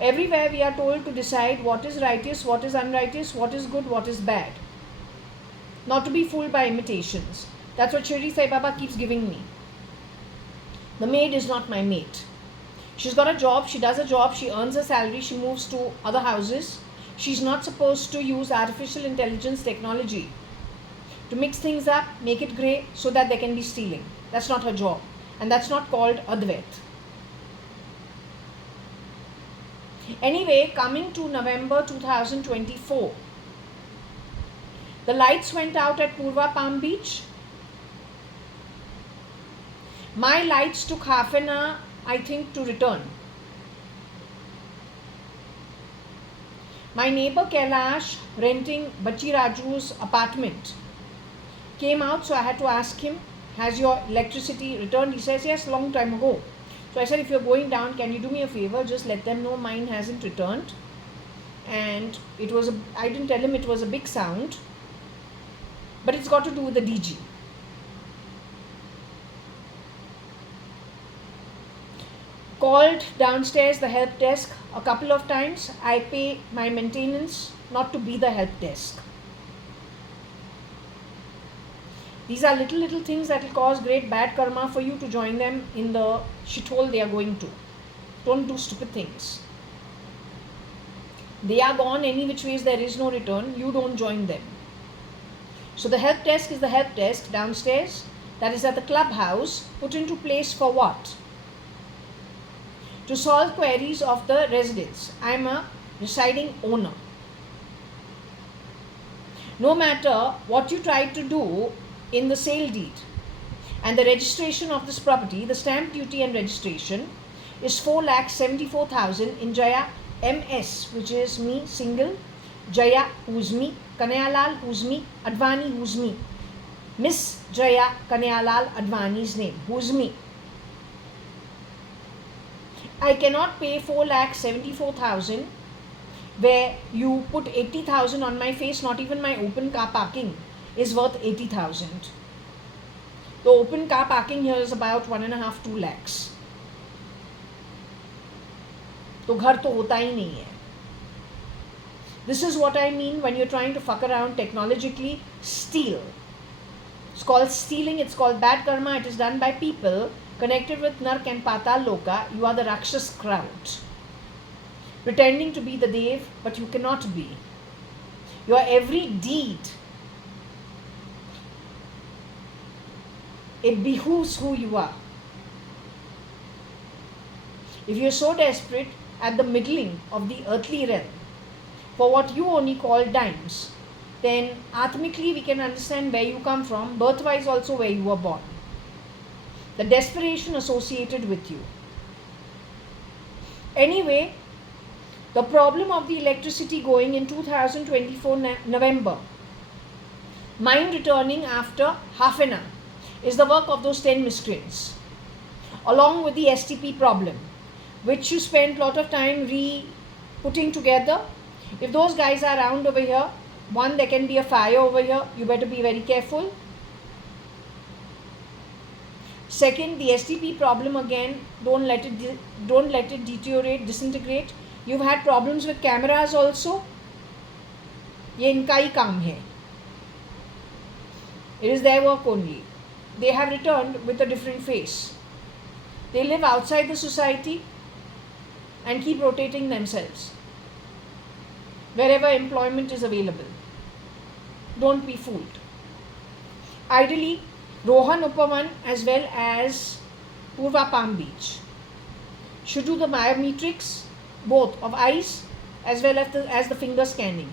Everywhere we are told to decide what is righteous, what is unrighteous, what is good, what is bad. Not to be fooled by imitations. That's what Shri Sai Baba keeps giving me. The maid is not my mate. She's got a job, she does a job, she earns a salary, she moves to other houses. She's not supposed to use artificial intelligence technology to mix things up, make it grey so that there can be stealing. That's not her job. And that's not called Advait. Anyway, coming to November 2024, the lights went out at Purva Palm Beach. My lights took half an hour, I think, to return. My neighbor Kailash, renting Bachi Raju's apartment, came out, so I had to ask him, has your electricity returned? He says, yes, long time ago. So I said, if you're going down, can you do me a favor? Just let them know mine hasn't returned. And I didn't tell him it was a big sound, but it's got to do with the DG. Called downstairs the help desk a couple of times. I pay my maintenance not to be the help desk. These are little things that will cause great bad karma for you to join them in the shithole they are going to. Don't do stupid things. They are gone any which ways, there is no return. You don't join them. So the help desk is the help desk downstairs. That is at the clubhouse, put into place for what? To solve queries of the residents. I am a residing owner. No matter what you try to do in the sale deed and the registration of this property, the stamp duty and registration is 4,74,000 in Jaya MS, which is me, single, Jaya, who's me, Kanayalal, who's me, Advani, who's me, Miss Jaya Kanayalal Advani's name, who's me. I cannot pay 4,74,000 where you put 80,000 on my face. Not even my open car parking is worth 80,000. The open car parking here is about 1.5 to 2 lakhs. तो घर तो होता ही नहीं है. This is what I mean when you're trying to fuck around technologically. Steal. It's called stealing. It's called bad karma. It is done by people connected with Nark and Patal Loka, you are the Rakshas crowd, pretending to be the Dev, but you cannot be. Your every deed, it behooves who you are. If you are so desperate at the middling of the earthly realm for what you only call dimes, then atmically we can understand where you come from, birthwise also where you were born. The desperation associated with you. Anyway, the problem of the electricity going in 2024 November, mine returning after half an hour, is the work of those 10 miscreants, along with the STP problem, which you spent a lot of time putting together. If those guys are around over here, one, there can be a fire over here, you better be very careful. Second, the STP problem again, don't let it deteriorate, disintegrate. You've had problems with cameras also. ये इनका ही काम है. It is their work only. They have returned with a different face. They live outside the society and keep rotating themselves wherever employment is available. Don't be fooled. Ideally, Rohan Upaman as well as Purva Palm Beach should do the biometrics, both of eyes as well as the finger scanning,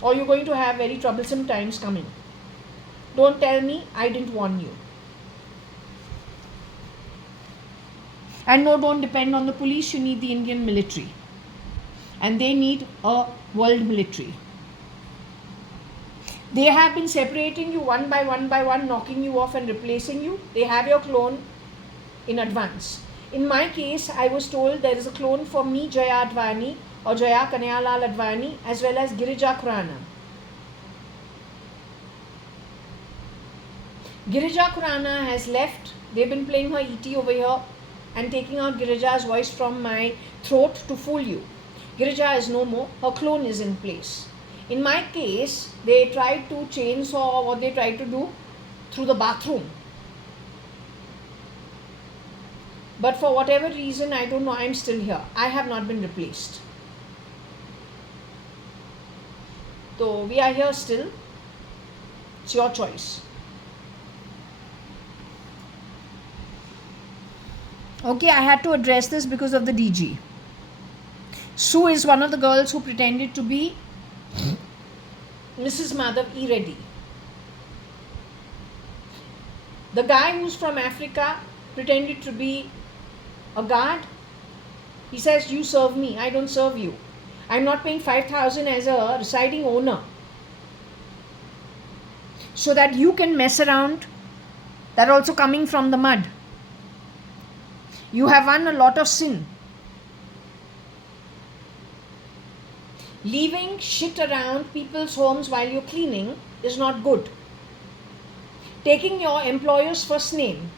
or you're going to have very troublesome times coming. Don't tell me I didn't warn you. And no, don't depend on the police. You need the Indian military, and they need a world military. They have been separating you one by one, knocking you off and replacing you. They have your clone in advance. In my case, I was told there is a clone for me, JAYA.ADVANI or Jaya Kanyalal Advani, as well as Girija Khurana. Girija Khurana has left. They've been playing her ET over here and taking out Girija's voice from my throat to fool you. Girija is no more. Her clone is in place. In my case, they tried to chainsaw what they tried to do through the bathroom. But for whatever reason, I don't know, I'm still here. I have not been replaced. So we are here still. It's your choice. Okay, I had to address this because of the DG. Sue is one of the girls who pretended to be Mrs. Madhav E. Reddy. The guy who's from Africa pretended to be a guard. He says, you serve me, I don't serve you. I'm not paying 5,000 as a residing owner so that you can mess around. That also coming from the mud. You have won a lot of sin. Leaving shit around people's homes while you're cleaning is not good. Taking your employer's first name.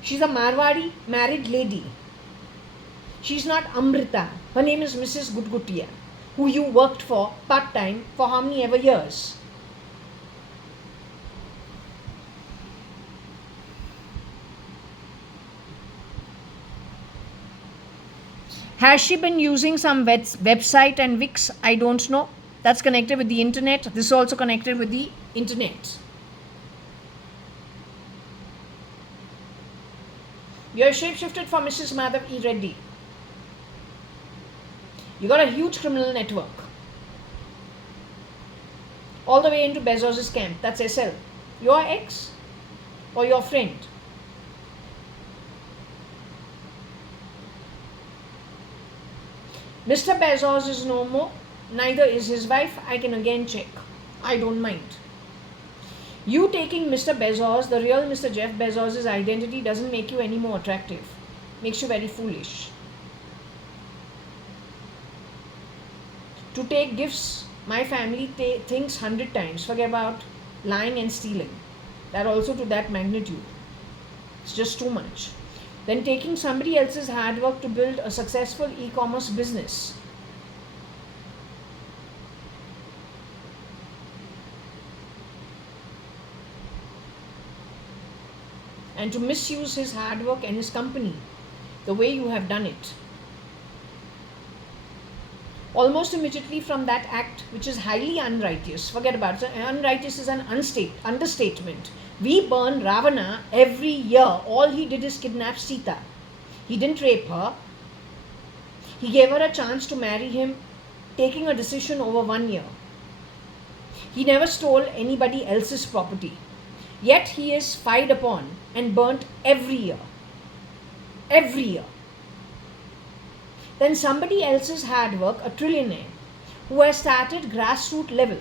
She's a Marwari married lady. She's not Amrita. Her name is Mrs. Gudgutia, who you worked for part-time for how many ever years. Has she been using some website and Wix? I don't know. That's connected with the internet. This is also connected with the internet. You are shapeshifted for Mrs. Madhav E. Reddy. You got a huge criminal network. All the way into Bezos' camp. That's SL. Your ex or your friend? Mr. Bezos is no more. Neither is his wife. I can again check. I don't mind. You taking Mr. Bezos, the real Mr. Jeff Bezos' identity doesn't make you any more attractive. Makes you very foolish. To take gifts, my family thinks 100 times. Forget about lying and stealing. That also to that magnitude. It's just too much. Then taking somebody else's hard work to build a successful e-commerce business. and to misuse his hard work and his company the way you have done it. Almost immediately from that act, which is highly unrighteous, forget about it, unrighteous is an understatement. We burn Ravana every year. All he did is kidnap Sita. He didn't rape her. He gave her a chance to marry him, taking a decision over 1 year. He never stole anybody else's property. Yet he is fired upon and burnt every year. Every year. Then somebody else's hard work, a trillionaire, who has started grassroots level.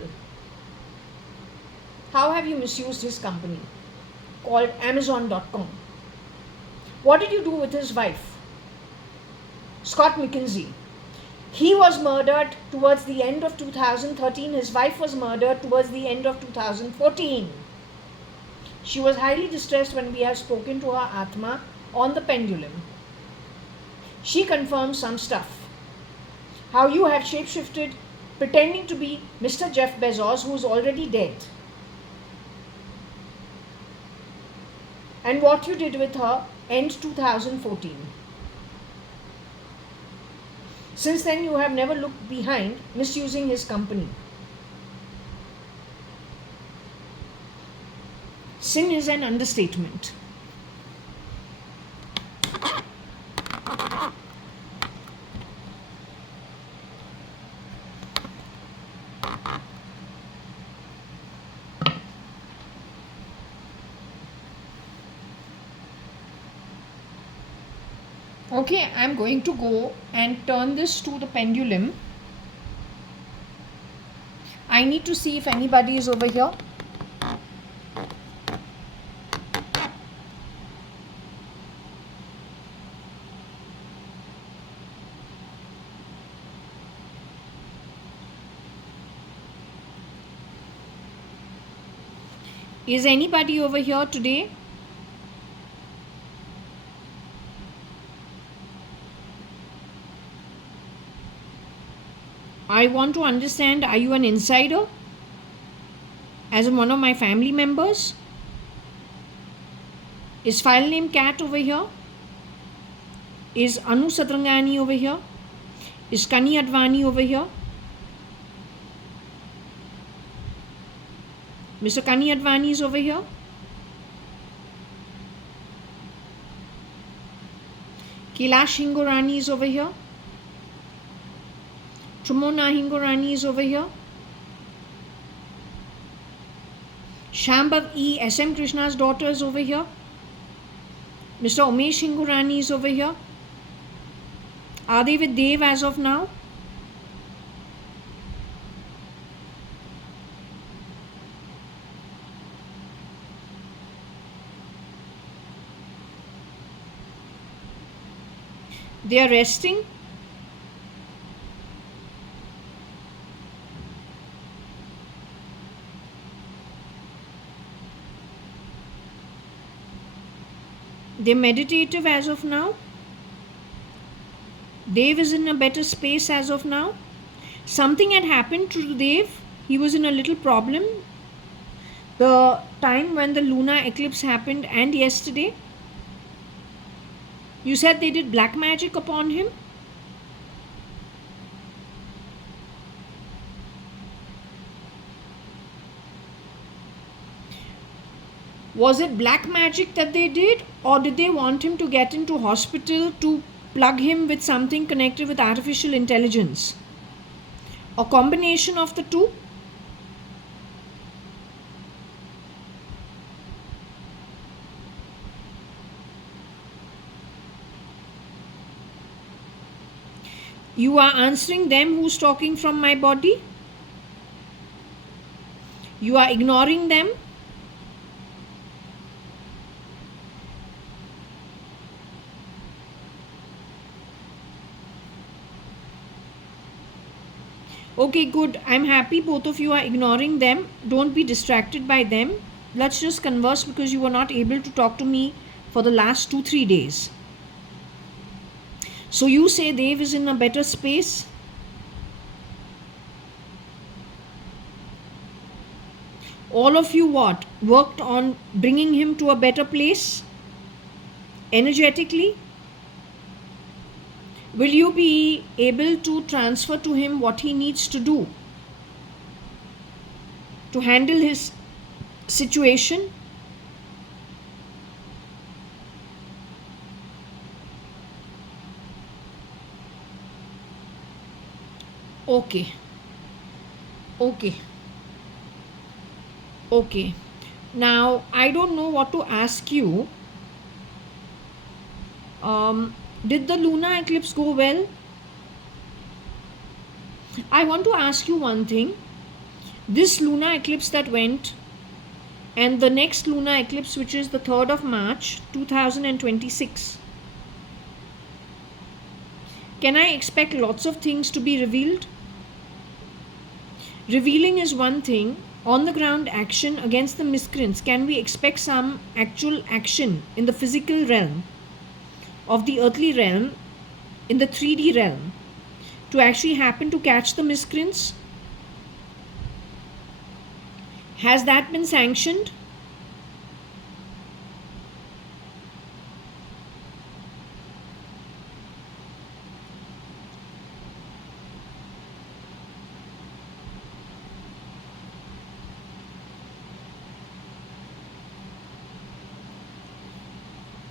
How have you misused his company called Amazon.com? What did you do with his wife, Scott McKinsey? He was murdered towards the end of 2013. His wife was murdered towards the end of 2014. She was highly distressed when we have spoken to her Atma on the pendulum. She confirms some stuff. How you have shapeshifted, pretending to be Mr. Jeff Bezos, who is already dead. And what you did with her end 2014. Since then, you have never looked behind, misusing his company. Sin is an understatement. Okay, I am going to go and turn this to the pendulum. I need to see if anybody is over here. Is anybody over here today? I want to understand, are you an insider? As in one of my family members? Is file name Cat over here? Is Anu Satrangani over here? Is Kani Advani over here? Mr. Kani Advani is over here. Kailash Hingorani is over here. Trumona Hingorani is over here. Shambhav E. S.M. Krishna's daughter is over here. Mr. Umesh Hingorani is over here. Are they with Dev as of now? They are resting. They're meditative as of now. Dev is in a better space as of now. Something had happened to Dev. He was in a little problem the time when the lunar eclipse happened and yesterday. You said they did black magic upon him. Was it black magic that they did, or did they want him to get into hospital to plug him with something connected with artificial intelligence? A combination of the two? You are answering them who's talking from my body? You are ignoring them? Okay, good. I'm happy both of you are ignoring them. Don't be distracted by them. Let's just converse because you were not able to talk to me for the last 2-3 days. So you say Dev is in a better space? All of you what? Worked on bringing him to a better place? energetically? Will you be able to transfer to him what he needs to do to handle his situation? Okay, okay, okay. Now, I don't know what to ask you. Did the lunar eclipse go well? I want to ask you one thing. This lunar eclipse that went, and the next lunar eclipse, which is the 3rd of March 2026, can I expect lots of things to be revealed? Revealing is one thing. On the ground action against the miscreants, can we expect some actual action in the physical realm of the earthly realm, in the 3D realm, to actually happen to catch the miscreants? Has that been sanctioned?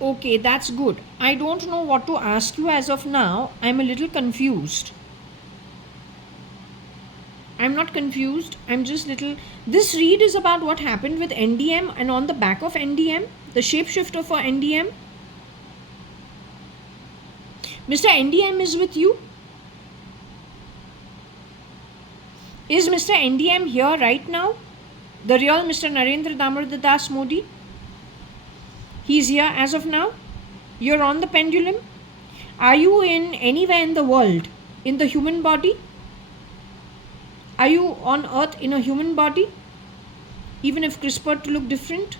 Okay, that's good. I don't know what to ask you as of now. I'm a little confused. I'm not confused. I'm just little. This read is about what happened with NDM, and on the back of NDM, the shapeshifter for NDM. Mr. NDM is with you? Is Mr. NDM here right now? The real Mr. Narendra Damodar Das Modi? He's here as of now? You're on the pendulum? Are you in anywhere in the world in the human body? Are you on earth in a human body? Even if CRISPR to look different?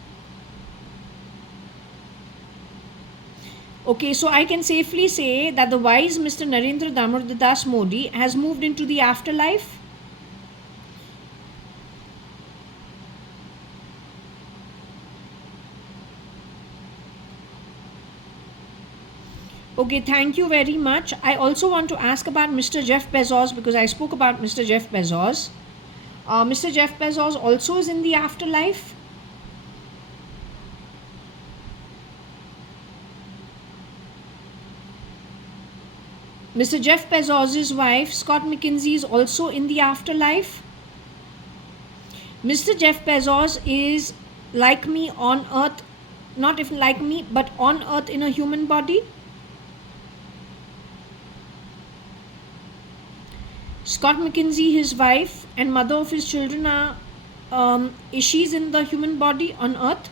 Okay, so I can safely say that the wise Mr. Narendra Damodar Das Modi has moved into the afterlife. Okay, thank you very much. I also want to ask about Mr. Jeff Bezos, because I spoke about Mr. Jeff Bezos. Mr. Jeff Bezos also is in the afterlife. Mr. Jeff Bezos' wife, Scott McKinsey, is also in the afterlife. Mr. Jeff Bezos is like me on earth, not if like me, but on earth in a human body. Scott McKinsey, his wife and mother of his children, are she's in the human body on earth.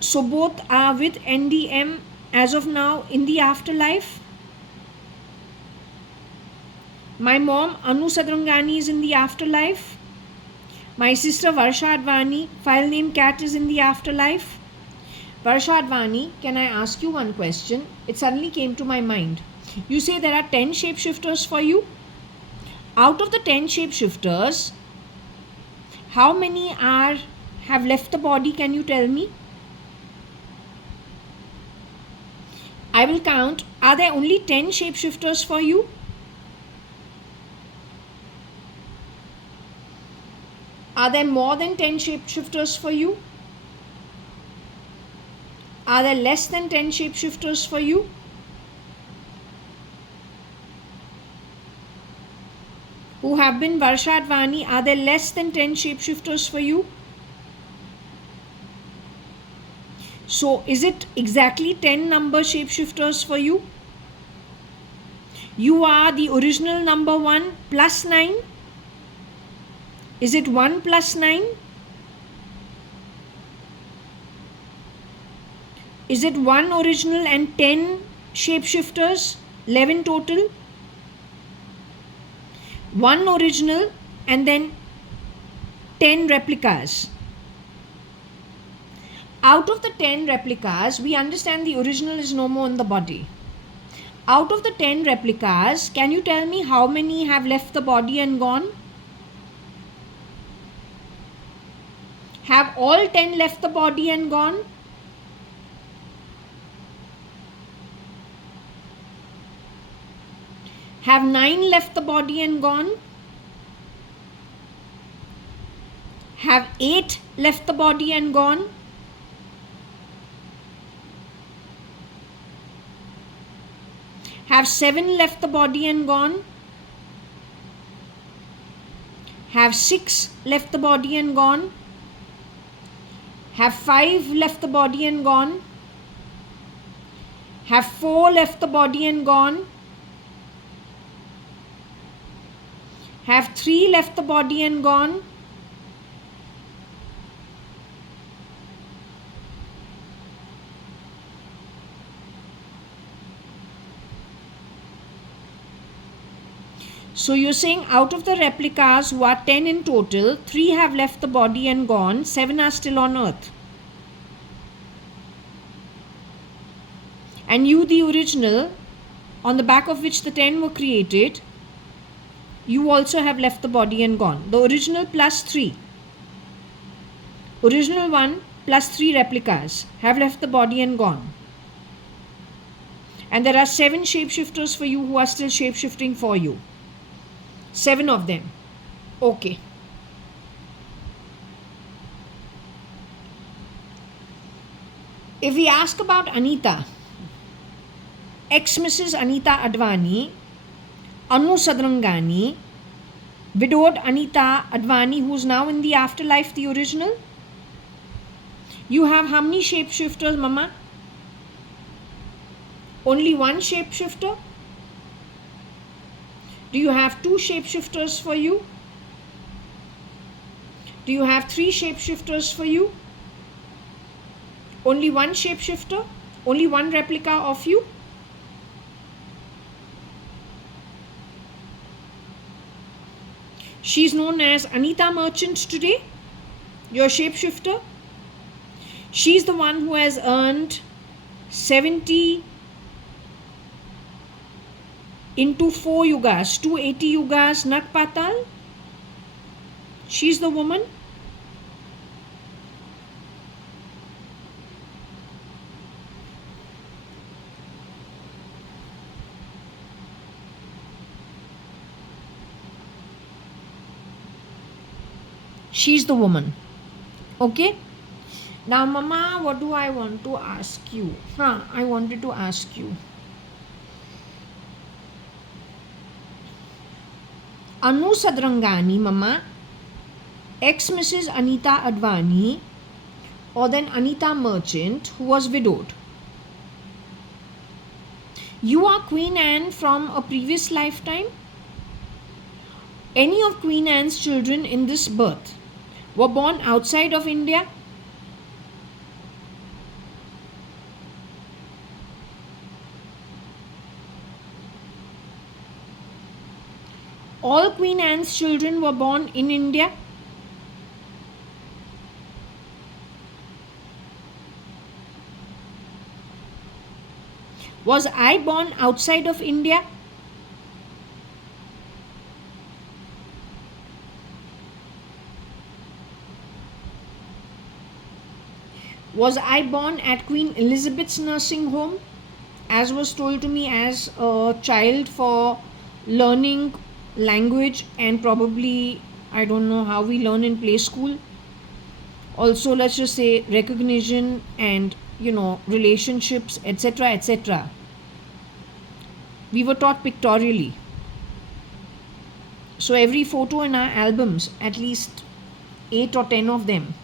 So both are with NDM as of now in the afterlife. My mom Anu Sadrangani is in the afterlife. My sister JAYA.ADVANI, file name Cat, is in the afterlife. JAYA.ADVANI, can I ask you one question? It suddenly came to my mind. You say there are 10 shapeshifters for you. Out of the 10 shapeshifters, how many have left the body? Can you tell me? I will count. Are there only 10 shapeshifters for you? Are there more than 10 shapeshifters for you? Are there less than 10 shapeshifters for you? Who have been JAYA.ADVANI, are there less than 10 shapeshifters for you? So is it exactly 10 number shapeshifters for you? You are the original number 1 plus 9. Is it 1 plus 9? Is it 1 original and 10 shapeshifters? 11 total? 1 original and then 10 replicas. Out of the 10 replicas, we understand the original is no more in the body. Out of the 10 replicas, can you tell me how many have left the body and gone? Have all 10 left the body and gone? Have 9 left the body and gone? Have 8 left the body and gone? Have 7 left the body and gone? Have 6 left the body and gone? Have 5 left the body and gone? Have 4 left the body and gone? Have 3 left the body and gone? So you're saying out of the replicas who are 10 in total, 3 have left the body and gone, 7 are still on earth. And you, the original, on the back of which the 10 were created, you also have left the body and gone. The original plus 3. Original 1 plus 3 replicas have left the body and gone. And there are 7 shapeshifters for you who are still shapeshifting for you. 7 of them. Okay. If we ask about Anita, ex-Mrs. Anita Advani, Anu Sadrangani, widowed Anita Advani, who is now in the afterlife, the original. You have how many shapeshifters, Mama? Only 1 shapeshifter? Do you have 2 shapeshifters for you? Do you have 3 shapeshifters for you? Only 1 shapeshifter? Only 1 replica of you? She's known as Anita Merchant today, your shapeshifter. She's the one who has earned 70 into 4 yugas, 280 yugas, Nakpatal. She's the woman. She's the woman. Okay. Now, Mama, what do I want to ask you? I wanted to ask you. Anu Sadrangani, Mama, ex-Mrs. Anita Advani, or then Anita Merchant, who was widowed. You are Queen Anne from a previous lifetime? Any of Queen Anne's children in this birth were born outside of India? All Queen Anne's children were born in India? Was I born outside of India? Was I born at Queen Elizabeth's nursing home, as was told to me as a child for learning language and probably, I don't know how we learn in play school. Also, let's just say recognition and, relationships, etc., etc. We were taught pictorially. So every photo in our albums, at least 8 or 10 of them,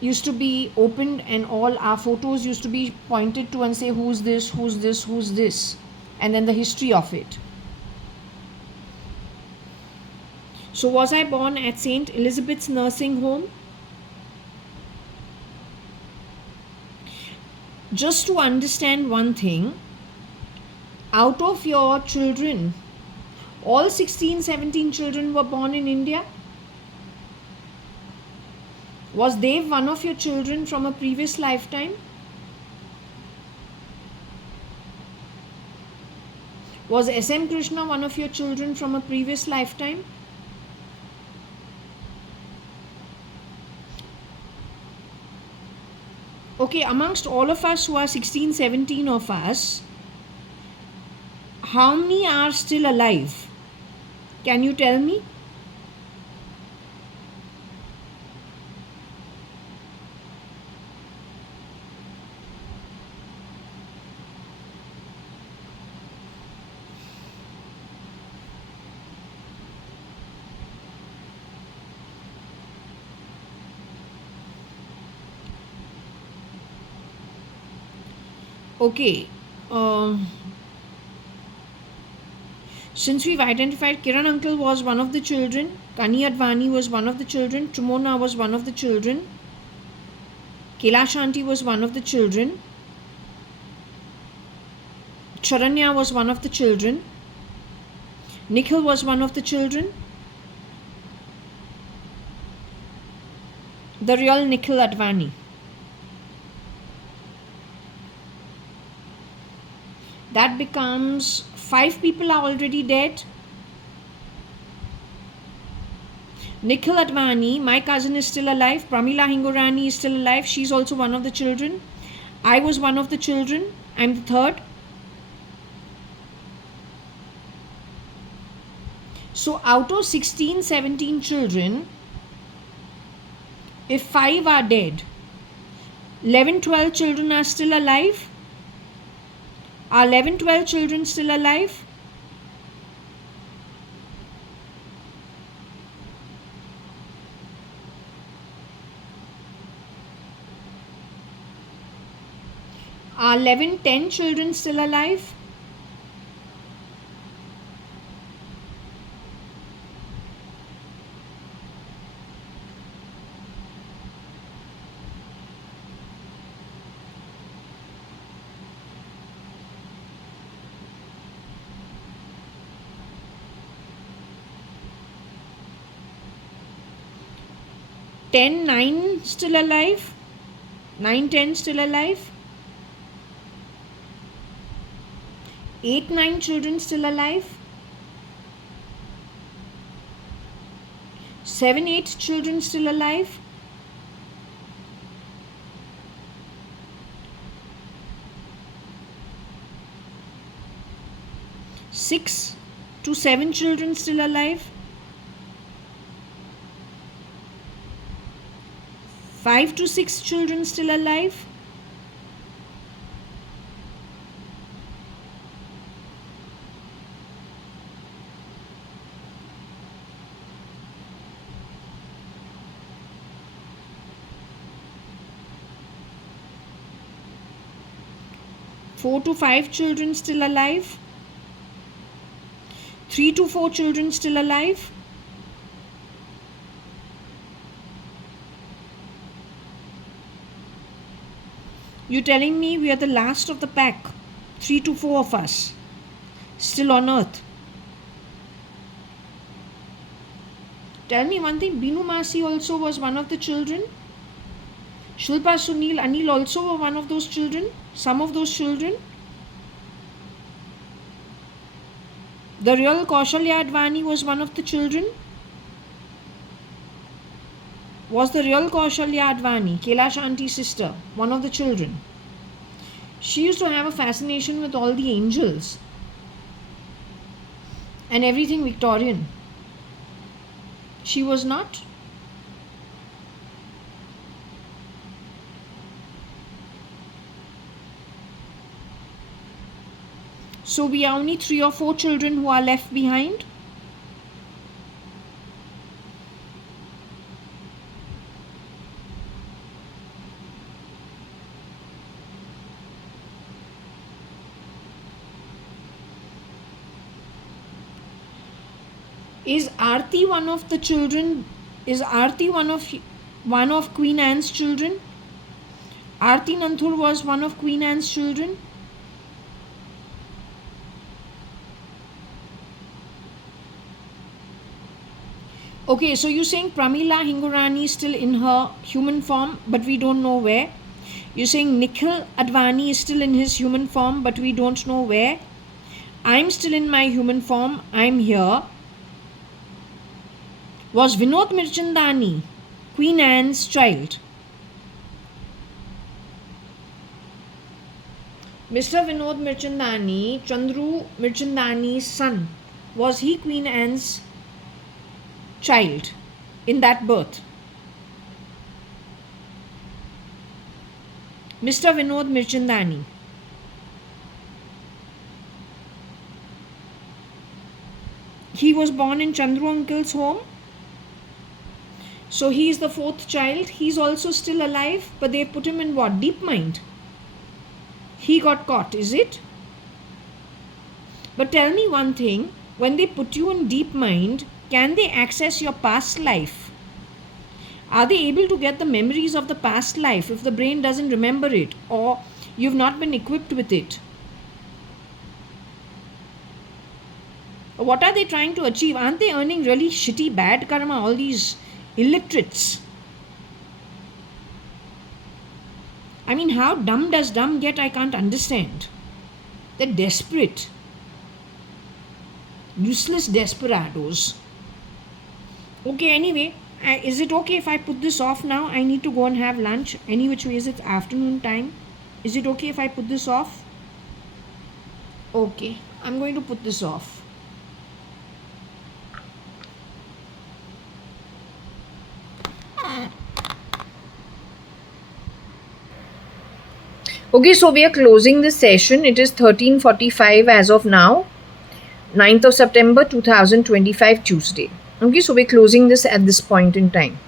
used to be opened and all our photos used to be pointed to and say who's this, who's this, who's this, and then the history of it. So was I born at St. Elizabeth's nursing home? Just to understand one thing, out of your children, all 16, 17 children were born in India? Was Dev one of your children from a previous lifetime? Was S.M. Krishna one of your children from a previous lifetime? Okay, amongst all of us who are 16, 17 of us, how many are still alive? Can you tell me? Okay. Since we've identified Kiran uncle was one of the children, Kani-Advani was one of the children, Trumona was one of the children, Kailash aunty was one of the children, Charanya was one of the children, Nikhil was one of the children, the real Nikhil Advani. That becomes 5 people are already dead. Nikhil Advani, my cousin, is still alive. Pramila Hingorani is still alive. She's also one of the children. I was one of the children. I'm the third. So out of 16, 17 children, if 5 are dead, 11, 12 children are still alive. Are 11, 12 children still alive? Are 11, 10 children still alive? Ten, 9 still alive? 9, 10 still alive? 8, 9 children still alive? 7, 8 children still alive? Six to 7 children still alive? 5 to 6 children still alive? Four to 5 children still alive? 3 to 4 children still alive? You're telling me we are the last of the pack, 3 to 4 of us, still on earth. Tell me one thing, Binu Masi also was one of the children. Shilpa, Sunil, Anil also were one of those children, some of those children. The real Kaushalya-Advani was one of the children. Was the real Kaushalya-Advani, Kailash auntie's sister, one of the children? She used to have a fascination with all the angels and everything Victorian. She was not. So we are only 3 or 4 children who are left behind. Is Aarti one of the children? Is Aarti one of Queen Anne's children? Aarti Nanthur was one of Queen Anne's children. Okay, so you're saying Pramila Hingorani is still in her human form, but we don't know where. You're saying Nikhil Advani is still in his human form, but we don't know where. I'm still in my human form. I'm here. Was Vinod Mirchandani Queen Anne's child? Mr. Vinod Mirchandani, Chandru Mirchandani's son, was he Queen Anne's child in that birth? Mr. Vinod Mirchandani. He was born in Chandru uncle's home. So he is the fourth child. He's also still alive, but they put him in what? Deep mind. He got caught, is it? But tell me one thing, when they put you in deep mind, can they access your past life? Are they able to get the memories of the past life if the brain doesn't remember it or you've not been equipped with it? What are they trying to achieve? Aren't they earning really shitty bad karma, all these illiterates? I mean, how dumb does dumb get? I can't understand. They're desperate. Useless desperados. Okay, anyway, is it okay if I put this off now? I need to go and have lunch. Any which ways, it's afternoon time. Is it okay if I put this off? Okay, I'm going to put this off. Okay, so we are closing this session. It is 13:45 as of now, 9th of September 2025, Tuesday. Okay, so we're closing this at this point in time.